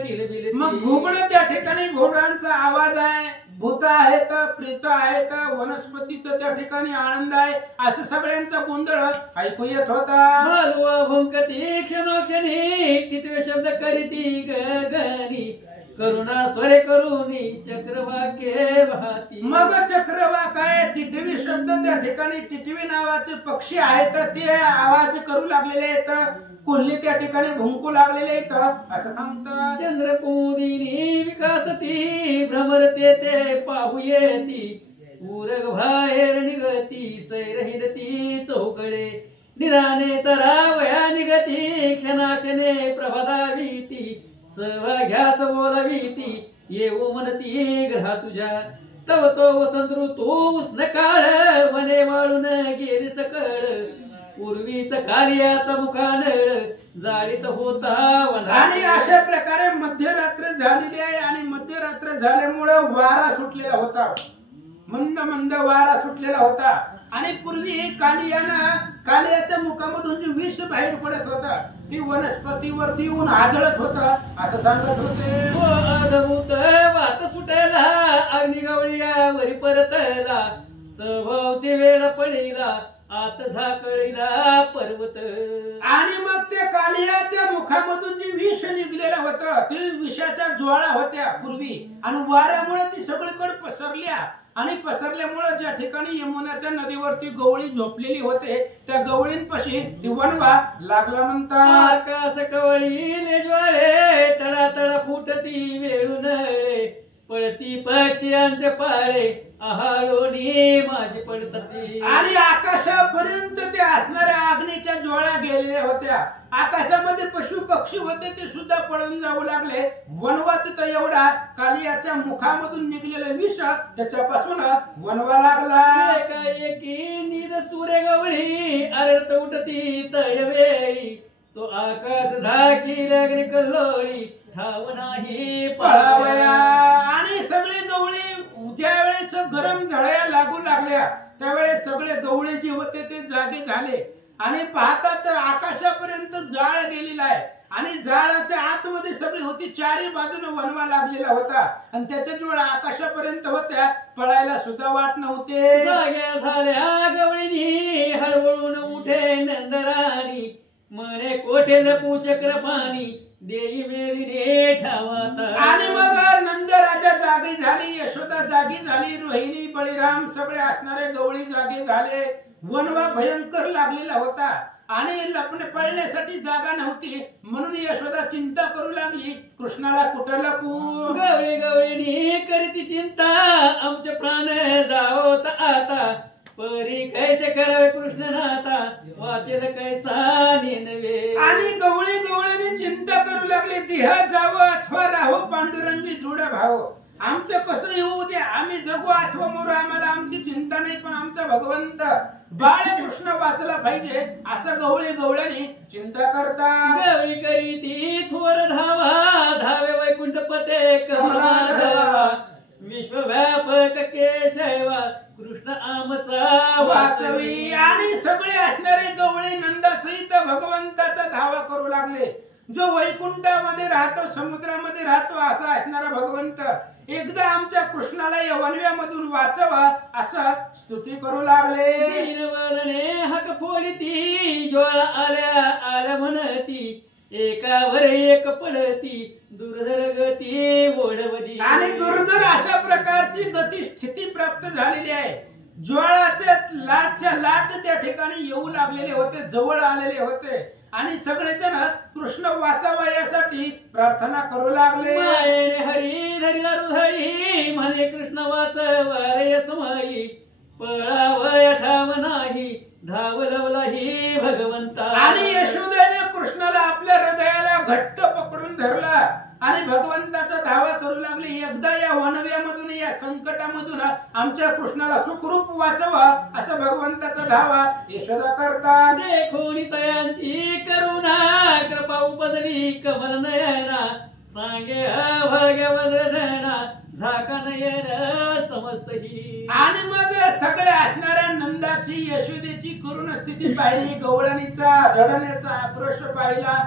किलबिल. मग घुगड त्या ठिकाणी घोडांचा आवाज आहे. भूत आहेत, प्रेत आहेत, वनस्पतीचा त्या ठिकाणी आनंद आहे. असं सगळ्यांचा गोंधळ ऐकू येत होता. मालवा भुंकती क्षणोक्षणी टिटवे शब्द करीती गगनी, करुणा स्वरे करुणी चक्रवाके वाहती. मग चक्रवाक आहे. टिटवी शब्द त्या ठिकाणी टिटवी नावाचे पक्षी आहेत ते आवाज करू लागलेले आहेत. कोल्हे त्या ठिकाणी भुंकू लागलेले आहेत असं सांगतात. चंद्रपुदिनी विकासती भ्रमरते ते पाहू येती, उरग बाहेर निघती सैर हिंडती चौकडे, निराने चरावया निघती क्षणाक्षणे प्रभादावीती, सहभाग्यास बोलावीती येऊ म्हणती ग्रहा तुझ्या. तव तो वसंत ऋतू उष्ण काळ वने वाळून गेली सकळ, पूर्वीच कालियाचा मुखानळ जाळीत होता वना. आणि अशा प्रकारे मध्यरात्र झालेली आहे आणि मध्यरात्र झाल्यामुळे वारा सुटलेला होता. मंद मंद वारा सुटलेला होता आणि पूर्वी कालियाच्या मुखामधून जे विष बाहेर पडत होता ती वनस्पतीवरती येऊन आदळत होत असं सांगत होते. अद्भुत वात सुटायला अग्निगवळीया वरी परतला, सभोवती वेळ पडीला आत झाकळीला पर्वत. आणि मग ते कालियाच्या मुखामधून जे विष निघलेलं होतं ते विषाच्या ज्वाळा होत्या पूर्वी आणि वाऱ्यामुळे ती सगळीकडे पसरल्या आणि पसरल्यामुळे ज्या ठिकाणी यमुनाच्या नदीवरती गवळी झोपलेली होते त्या गवळींपाशी ती वणवा लागला म्हणतात. आकाश कवळीले ज्वाळे तळा तळा फुटती वेळून पळती पक्ष्यांचे पाळे, आहाळोनी माझी पडतती. आणि आकाशापर्यंत ते असणाऱ्या अग्नीच्या ज्वाळा गेलेल्या होत्या. आकाशामध्ये पशु पक्षी होते ते सुद्धा पळून जाऊ लागले. वनवा तिथं एवढा कालियाच्या मुखामधून निघलेलं विष त्याच्यापासून वनवा लागला. एकाएकी नीर सूर्य गवळी आरत उठती तळवेळी. तो आकाश झाकी अग्नी कल्लोळी ठाव नाही पळावया. आणि सगळे गवळे ज्या वेळेस गरम झळया लागू लागल्या त्यावेळेस सगळे गवळे जे होते ते जागे झाले आणि पाहतात तर आकाशापर्यंत जाळ गेलेला आहे आणि जाळाच्या आतमध्ये सगळी होती. चारी बाजूने वनवा लागलेला होता आणि त्याच्या जोड आकाशापर्यंत होत्या. पळायला सुद्धा वाट नव्हते. जाग्या झाल्या गवळीनी हळवळून उठे नंदराणी. मने कोठे पूचक्र पाणी देई मेरीने ठावाता. आणि मग नंदराजा जागी झाली, यशोदा जागी झाली, रोहिणी बळीराम सगळे असणारे गवळी जागे झाले. वनवा भयंकर लागलेला होता आणि लपणे पळण्यासाठी जागा नव्हती. म्हणून यशोदा चिंता करू लागली कृष्णाला कुठं लपू. गवळी गवळीनी करीती चिंता आमचे प्राण जावत आता. परी कैसे करावे कृष्ण नाता वाचेल कैसा नेनवे. आणि गवळी गवळीने चिंता करू लागले देहा जावं अथवा राहू पांडुरंगी दृढ भाव. आमचं कसं येऊ दे आम्ही जगू अथवा मरू आम्हाला आमची चिंता नाही पण आमचा भगवंत बाळ कृष्ण वाचला पाहिजे असं गवळी गवळ्याने चिंता करतात. गवळी करीती थोर धावा धावे वैकुंठ पते कमला धावा. विश्वव्यापक केशवा कृष्ण आमचा वाचवी. आणि सगळे असणारे गवळे नंदासहित भगवंताचा धावा करू लागले. जो वैकुंठामध्ये राहतो समुद्रामध्ये राहतो असा असणारा भगवंत एकदा आमच्या कृष्णाला या वनव्यामधून वाचवा असं स्तुती करू लागले. दीनवरणे हक फोडती ज्वाळा आल्या आल्या म्हणती. एकावर एक पडती दुर्धर गती ओढवली. आणि दुर्धर अशा प्रकारची गती स्थिती प्राप्त झालेली आहे. ज्वाळाच्या लाटच्या लाट त्या ठिकाणी येऊ लागलेले होते, जवळ आलेले होते आणि सगळेजण कृष्ण वाचावा यासाठी प्रार्थना करू लागले. मायेने हरी धरिला हृदयी म्हणे कृष्ण वाचवारे समाई. पळावय ठाव नाही धाव लवलाही भगवंता. आणि यशोदेने कृष्णाला आपल्या हृदयाला घट्ट पकडून धरला आणि भगवंताचा धावा करू लागली. एकदा या वनव्यामधून या संकटामधून आमच्या कृष्णाला सुखरूप वाचवा असं भगवंताचा धावा यशोदा करतात. देखोनी तयांची करुणा कृपा उपजली कमल नयना. सांगे अभाग्य वज्रसेना झाका नयन समस्तही. आणि मग सगळे असणाऱ्या नंदाची यशोदेची करुण स्थिती पाहिली, गवळणीचा रडण्याचा आक्रोश पाहिला.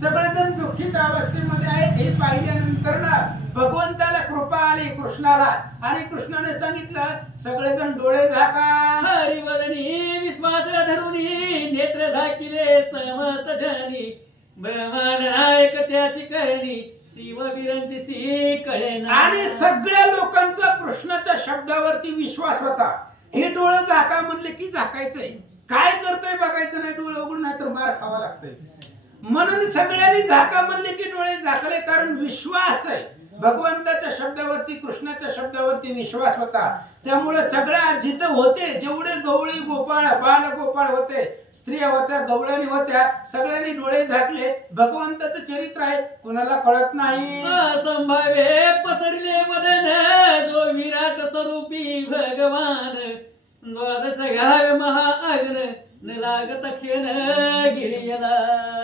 सगळेजण दुःखित अवस्थेमध्ये आहेत हे पाहिल्यानंतर ना भगवंताला कृपा आली कृष्णाला आणि कृष्णाने सांगितलं सगळेजण डोळे झाका. हरिवदनी विश्वास धरुनी नेत्र झाकिले समस्त जनी. ब्रह्मांड नायक त्याची करणी शिव विरंती कळेना. आणि सगळ्या लोकांचा कृष्णाच्या शब्दावरती विश्वास होता. हे डोळे झाका म्हणले की झाकायचंय, काय करतोय बघायचं नाही, डोळे उघडून नाही तर मार खावा लागतोय. म्हणून सगळ्यांनी झाका म्हणले की डोळे झाकले कारण विश्वास आहे भगवंताच्या शब्दावरती, कृष्णाच्या शब्दावरती विश्वास होता. त्यामुळे सगळ्या जिथं होते जेवढे गवळी गोपाळ बाल गोपाळ होते, स्त्रिया होत्या, गवळणी होत्या, सगळ्यांनी डोळे झाकले. भगवंताचं चरित्र आहे कुणाला कळत नाही. असंभावे पसरले मदन जो विराट स्वरूपी भगवान. द्वादश घावे महाअग्न न लागत क्षण गिरियला.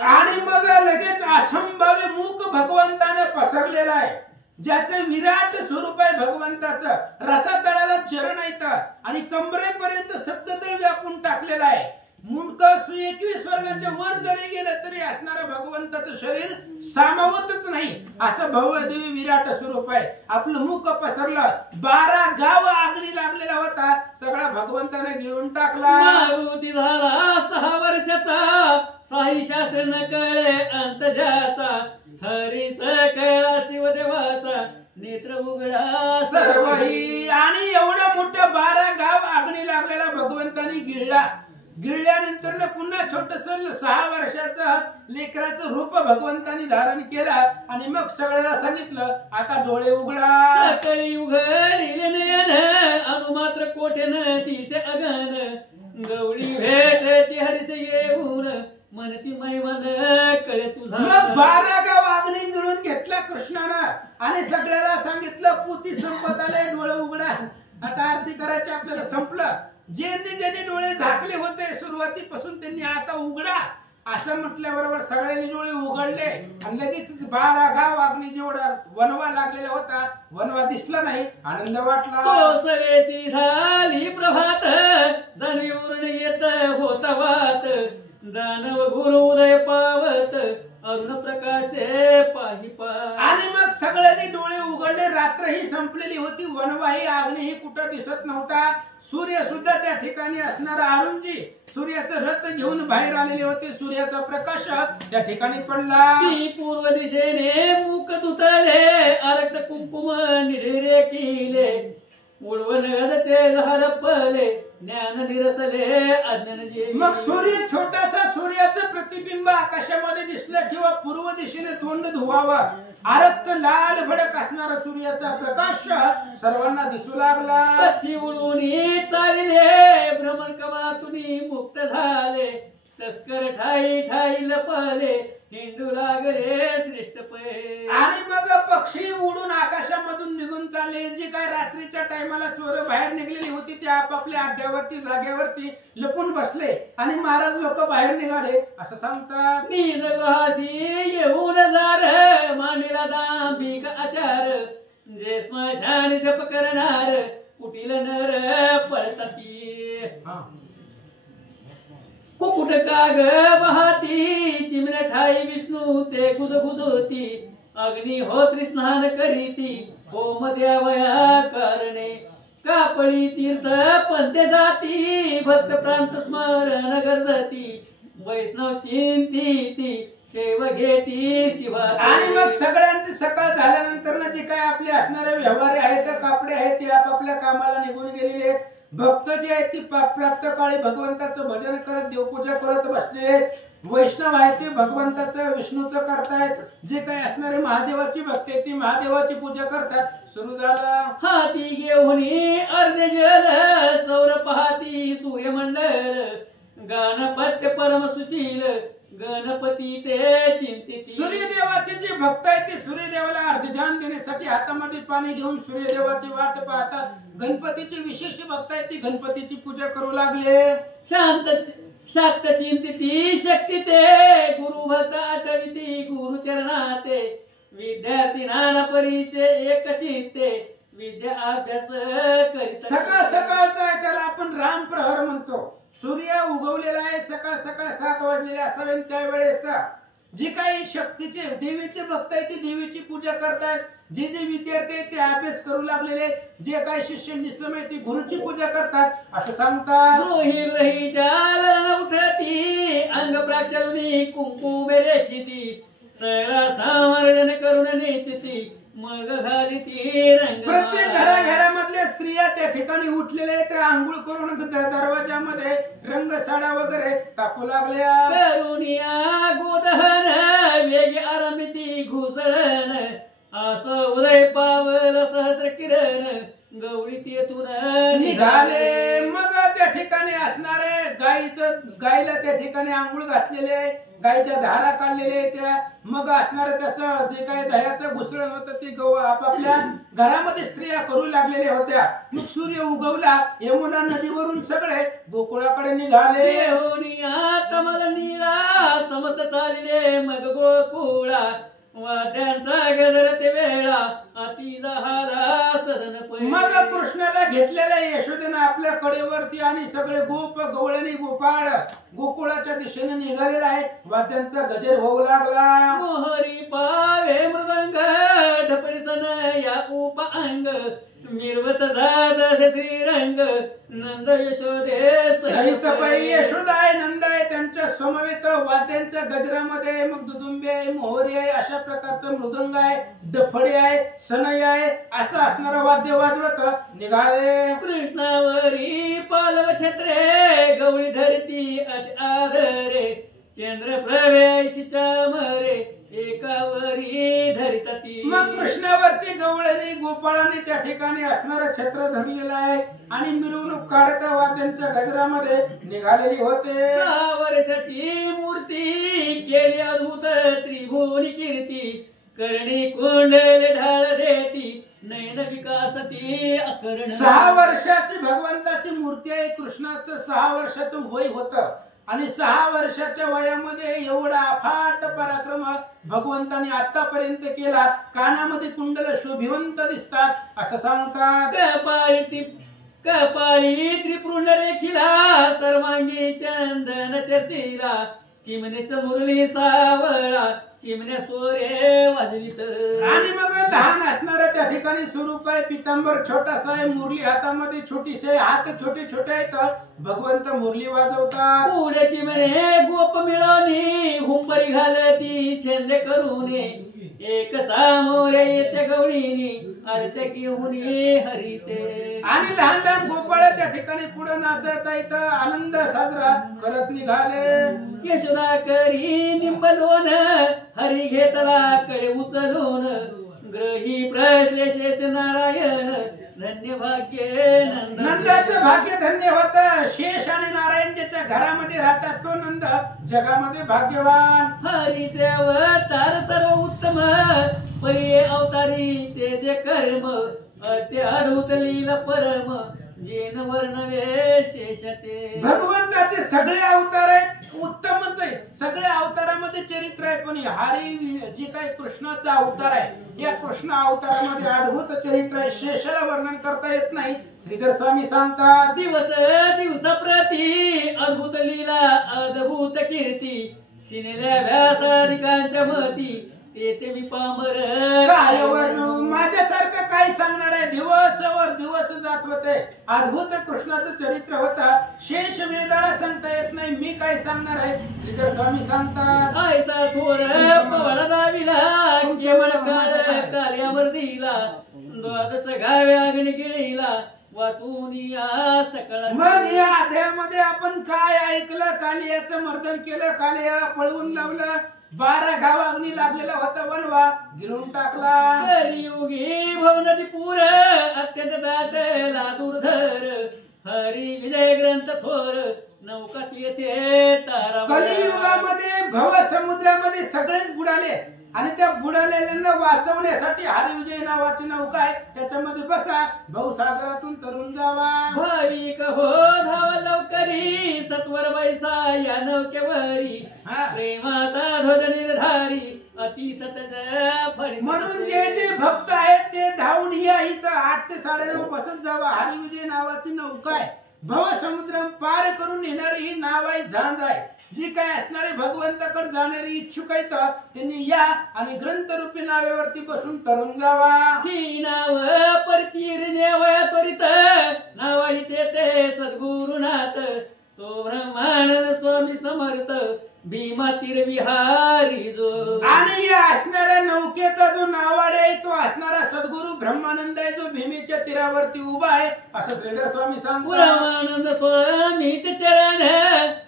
आणि मग लगेच असंभावी मूक भगवंताने पसरलेला आहे ज्याचं विराट स्वरूप आहे भगवंताचं. रसातळाला चरण येतात आणि कमरेपर्यंत सप्ततळ व्यापून टाकलेला आहे. मुंडक 21 स्वर्गाच्या वर जरी गेलं तरी असणारं भगवंताचं शरीर सामावतच नाही असं भव्यदेवी विराट स्वरूप आहे. आपलं मुख पसरलं, 12 गाव आगणी लागलेला होता, सगळा भगवंताने गिळून टाकला. मारुती झाला 6 वर्षाचा साई शास्त्र न कळे अंतजाचा. हरीच कळला शिवदेवाचा नेत्र उघडा सर्वही. आणि एवढ्या मोठ्या 12 गाव आगणी लागलेला भगवंतानी गिळला. गिळल्यानंतर पुन्हा छोटस 6 वर्षाचं लेकराचं रूप भगवंतानी धारण केलं आणि मग सगळ्याला सांगितलं आता डोळे उघडा. सकाळी उघडले नयन अनुमात्र कोठेन दिसे अगन गवळी भेटती हरिसे येऊन म्हणती मैमान कळे तुझा. मग 12 गाव अग्नी मिळून घेतला कृष्णानं आणि सगळ्याला सांगितलं पुती संपत आले डोळे उघडा. आता आरती करायची आपल्याला संपलं. ज्यांनी डोळे झाकले होते सुरुवातीपासून त्यांनी आता उघडा असं म्हटल्याबरोबर सगळ्यांनी डोळे उघडले आणि लगेच 12 गाव अग्नी जेवढा वनवा लागलेला होता वनवा दिसला नाही. आनंद वाटला. तो सवेची झाली प्रभात झाली उरण येत होता वात दानव गुरु उदय पावत अरुण प्रकाशे पाही पा. आणि मग सगळ्यांनी डोळे उघडले. रात्र ही संपलेली होती. वनवाही अग्नी ही कुठं दिसत नव्हता. सूर्य सुद्धा त्या ठिकाणी असणारा अरुणजी सूर्याचं रथ घेऊन बाहेर आलेले होते. सूर्याचा प्रकाश त्या ठिकाणी पडला. ती पूर्व दिशेने मुख धुतले अरक्त कुंकुम निरे किले उडवण ते हरपले ज्ञान निरसले अज्ञान जे. मग सूर्य छोटासा सूर्याचं प्रतिबिंब आकाशामध्ये दिसलं किंवा पूर्व दिशेने तोंड धुवावं आरक्त लाल भडक असणारा सूर्याचा प्रकाश सर्वांना दिसू लागला. पक्षी उडून चालले भ्रमण कमळातून मुक्त झाले तस्कर ठाई ठाई लपले हिंदू लागले श्रेष्ठ पै. आणि मग पक्षी उडून आकाशामधून निघून चालले. जी काय रात्रीच्या टायमाला चोर बाहेर निघलेली होती ते आपापल्या अड्ड्यावरती जागेवरती लपून बसले आणि महाराज लोक बाहेर निघाले असं सांगतात. निज गृहासी येऊन जार मानिला दांभिक आचार जे स्मशानी जप करणार कुटील नर पळताती. कुकुट काग वाहती चिमण्या ठाई विष्णू ते गुजगुजती अग्निहोत्री स्नान करीती होम द्यावया कारणे कापळी तीर्थ पंथे जाती भक्त प्रांत स्मरण गरजती वैष्णव चिंती सेव घेती शिवा. आणि मग सगळ्यांची सकाळ झाल्यानंतर जे काय आपले असणारे व्यवहार आहेत कापडे आहेत ते आपापल्या कामाला निघून गेलेले आहेत. भक्त जे आहेत ती प्राप्त काळी भगवंताचं भजन करत देवपूजा करत बसले. वैष्णव आहे ते भगवंताचं विष्णूचं करतायत. जे काही असणारे महादेवाची भक्त आहेत ती महादेवाची पूजा करतात. सुरू झाला. हाती घेऊन अर्धे जल सौर पाहती सूर्यमंडल गणपत्य परम सुशील गणपती ते चिंतित. सूर्यदेवाचे जे भक्त आहेत ते सूर्यदेवाला अर्धध्यान देण्यासाठी हातामध्ये पाणी घेऊन सूर्यदेवाची वाट पाहतात. गणपतीचे विशेष भक्त आहेत ती गणपतीची पूजा करू लागले. शाक्त चिंतिती शक्ती ते गुरु भक्त आठविती गुरु चरणाते विद्यार्थी नाना परीचे एक चित्ते विद्या अभ्यास करीत. सकाळ सकाळचा त्याला आपण राम प्रहर म्हणतो. सूर्य उगवलेला आहे. सकाळ सकाळ 7 वाजलेले असावे. त्यावेळेस जी काही शक्तीचे देवीचे भक्त आहेत ते देवीची पूजा करतात. जे विद्यार्थी आहेत ते अभ्यास करू लागलेले. जे काही शिष्य निसम आहे ते गुरुची पूजा करतात असं सांगतात. गृही ग्रही चालन उठती अंग प्राचलनी कुंकुम रेखिती सैला संवर्धन करून नेचती मग घाली ती रंग. प्रत्येक घराघरामधल्या स्त्रिया त्या ठिकाणी उठलेल्या त्या आंघोळ करून दरवाजामध्ये रंग साड्या वगैरे टाकू लागल्या. करुनिया गोदहन वेग आरंभिती घुसळण असं उदय पावल सहस्र किरण गवळी तेथून निघाले. मग त्या ठिकाणी असणारे गायला त्या ठिकाणी आंघोळ घातलेले गायच्या धारा काढलेले त्या मग असणार तसं जे काही दह्याचं घुसळण होतं ते आपापल्या घरामध्ये स्त्रिया करू लागलेल्या होत्या. मग सूर्य उगवला. यमुना नदीवरून सगळे गोकुळाकडे निघाले. कमल नीला समत चालले मग गोकुळा वाद्यांचा गजर ते वेळा अति झाला सदन पै. मग कृष्णाला घेतलेल्या यशोदेनं आपल्या कडेवरती आणि सगळे गोप गवळणी गोपाळ गोकुळाच्या दिशेने निघालेला आहे. वाद्यांचा गजर होऊ लागला. मोहरी पावे मृदंग ढपडी सन या उपांग मिरवत जात श्रीरंग नंद यशोदे सहितबाई यशोदाय नंदाय त्यांच्या समवेत वाद्यांच्या गजरामध्ये मग दुदुंबी आहे, मोहरी आहे, अशा प्रकारचं मृदंग आहे, डफडी आहे, सनई आहे, असं असणारं वाद्य वाजवत निघाले. कृष्णावरी पालव छत्रे गवळी धरती अति आदरे चंद्र प्रवेशिचा मरे एकावरी धरितती. मग कृष्णावरती गवळणी गोपाळाने त्या ठिकाणी असणारं छत्र धरलेलं आहे आणि मिरवणूक काढत वाद्यांच्या गजरामध्ये निघालेली होते. 6 वर्षाची मूर्ती केली अद्भुत त्रिभुवनी कीर्ती करणी कुंडल ढाळ देती नयन विकासती अकर्ण. 6 वर्षाची भगवंताची मूर्ती आहे. कृष्णाचं 6 वर्षाचं वय होतं आणि 6 वर्षाच्या वयामध्ये एवढा अफाट पराक्रम भगवंताने आतापर्यंत केला. कानामध्ये कुंडल शोभिवंत दिसतात असं सांगतात. कपाळी त्रिपुंड रेखिला सर्वांगी चंदन चर्चिला चिमणेच मुरली सावळा चिमण्या सोरे वाजवित. आणि मग लहान असणाऱ्या त्या ठिकाणी स्वरूप आहे. पितांबर छोटासा आहे, मुरली हातामध्ये छोटीशी आहे, हात छोटे छोटे आहेत. भगवंत मुरली वाजवतात. पुढे चिमणे गोप मिळवणी हुंबरी घालती छंद करून एक सामोरे येते गवळीनी अर्थ घेऊन हरिते. आणि लहान लहान गोपाळ त्या ठिकाणी पुढे नाचत आहेत, आनंद साजरा करत निघाले. यशोदा करी निंबलोन हरी घेतला कडे उचलून ग्रही प्रश्ले शेष नारायण धन्य भाग्य नंदाचं भाग्य धन्य होत. शेष आणि नारायण ज्याच्या घरामध्ये राहतात तो नंद जगामध्ये भाग्यवान. हरीचे अवतार सर्व उत्तम परी अवतारीचे जे कर्म ते अद्भुत लीला परम जेन वर्णवे शेषते. भगवंताचे सगळे अवतार आहेत उत्तमच आहे. सगळ्या अवतारामध्ये चरित्र आहे, पण हरी जे काही कृष्णाचा अवतार आहे या कृष्ण अवतारामध्ये अद्भुत चरित्र आहे. शेषाला वर्णन करता येत नाही. श्रीधर स्वामी सांगतात. दिवस दिवसाप्रती अद्भुत लीला अद्भुत कीर्ती शिनेल्या व्यासाधिकांच्या मती ते मी पामर काय वर्णू माझ्यासारखं काय सांगणार आहे. दिवसवर दिवस जात होते. अद्भुत कृष्णाचं चरित्र होता. शेष वेदाला सांगता येत नाही. मी काय सांगणार आहे. श्रीधर स्वामी सांगतात. आयसा थोर पवाडा दाविला केवळ काळ काल्यावर दिला द्वादश गावे अग्नी गिळीला वाचून या सकाळ. मग या अध्यायामध्ये आपण काय ऐकलं. कालियाचं मर्दन केलं, कालिया पळवून लावलं, 12 गाव अग्नी लागलेला होता, वनवा गिळून टाकला. कलियुगी भवनदी पूर अत्यंत दाटला दुर्धर हरी विजय ग्रंथ थोर नौकात येते तारा. कलियुगामध्ये भव समुद्रामध्ये सगळेच बुडाले आणि त्या बुडालेल्यांना वाचवण्यासाठी हरिविजय नावाची नौका आहे. त्याच्यामध्ये बसा, भवसागरातून तरुण जावा. भाविक हो धावा लवकरी सत्वर बैसा या नौकेवरी प्रेमाचा ध्वज निर्धारी अति सतत फळी. म्हणून जे जे भक्त आहेत ते धावून या इथं 8 ते 9:30 बसत जावा. हरिविजय नावाची नौका आहे. भव समुद्र पार करून येणारी ही नाव आहे, झांज आहे. जी काय असणारे भगवंताकडे जाणारी इच्छुक आहेत त्यांनी या आणि ग्रंथरूपी नावेवरती बसून तरुण जावा. ही नाव परतीर नेवया त्वरित नावाळी ते सद्गुरुनाथ तो ब्रह्मानंद स्वामी समर्थ भीमा तीर विहारी जो. आणि या असणाऱ्या नौकेचा जो नावाडे आहे तो असणारा सद्गुरु ब्रह्मानंद आहे, जो भीमेच्या तीरावरती उभा आहे असं श्रीधर स्वामी सांगतात. ब्रह्मानंद स्वामीचे चरण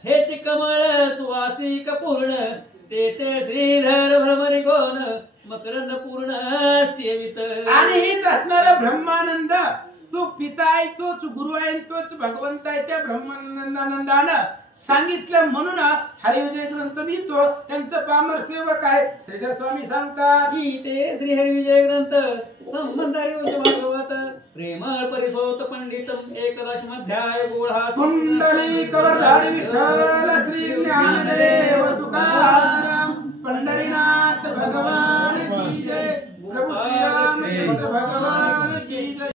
हेच कमळ सुवासिक पूर्ण ते श्रीधर भ्रमरी गोन मकरंद पूर्ण सेवित. आणि हीच असणारा ब्रह्मानंद तो पिता आहे, तोच गुरु आहे, तोच भगवंत आहे. त्या ब्रह्मानंदानं सांगितलं म्हणून हरिविजय ग्रंथ लिहितो. त्यांचं पामर सेवक आहे श्रीधर स्वामी सांगतात. ते श्री हरिविजय ग्रंथ संबंधारी भागवत प्रेमळ परिसोत पंडितम एकदशमध्याय गोळा कुंडली कवरधारी विठ्ठल श्री ज्ञानदेव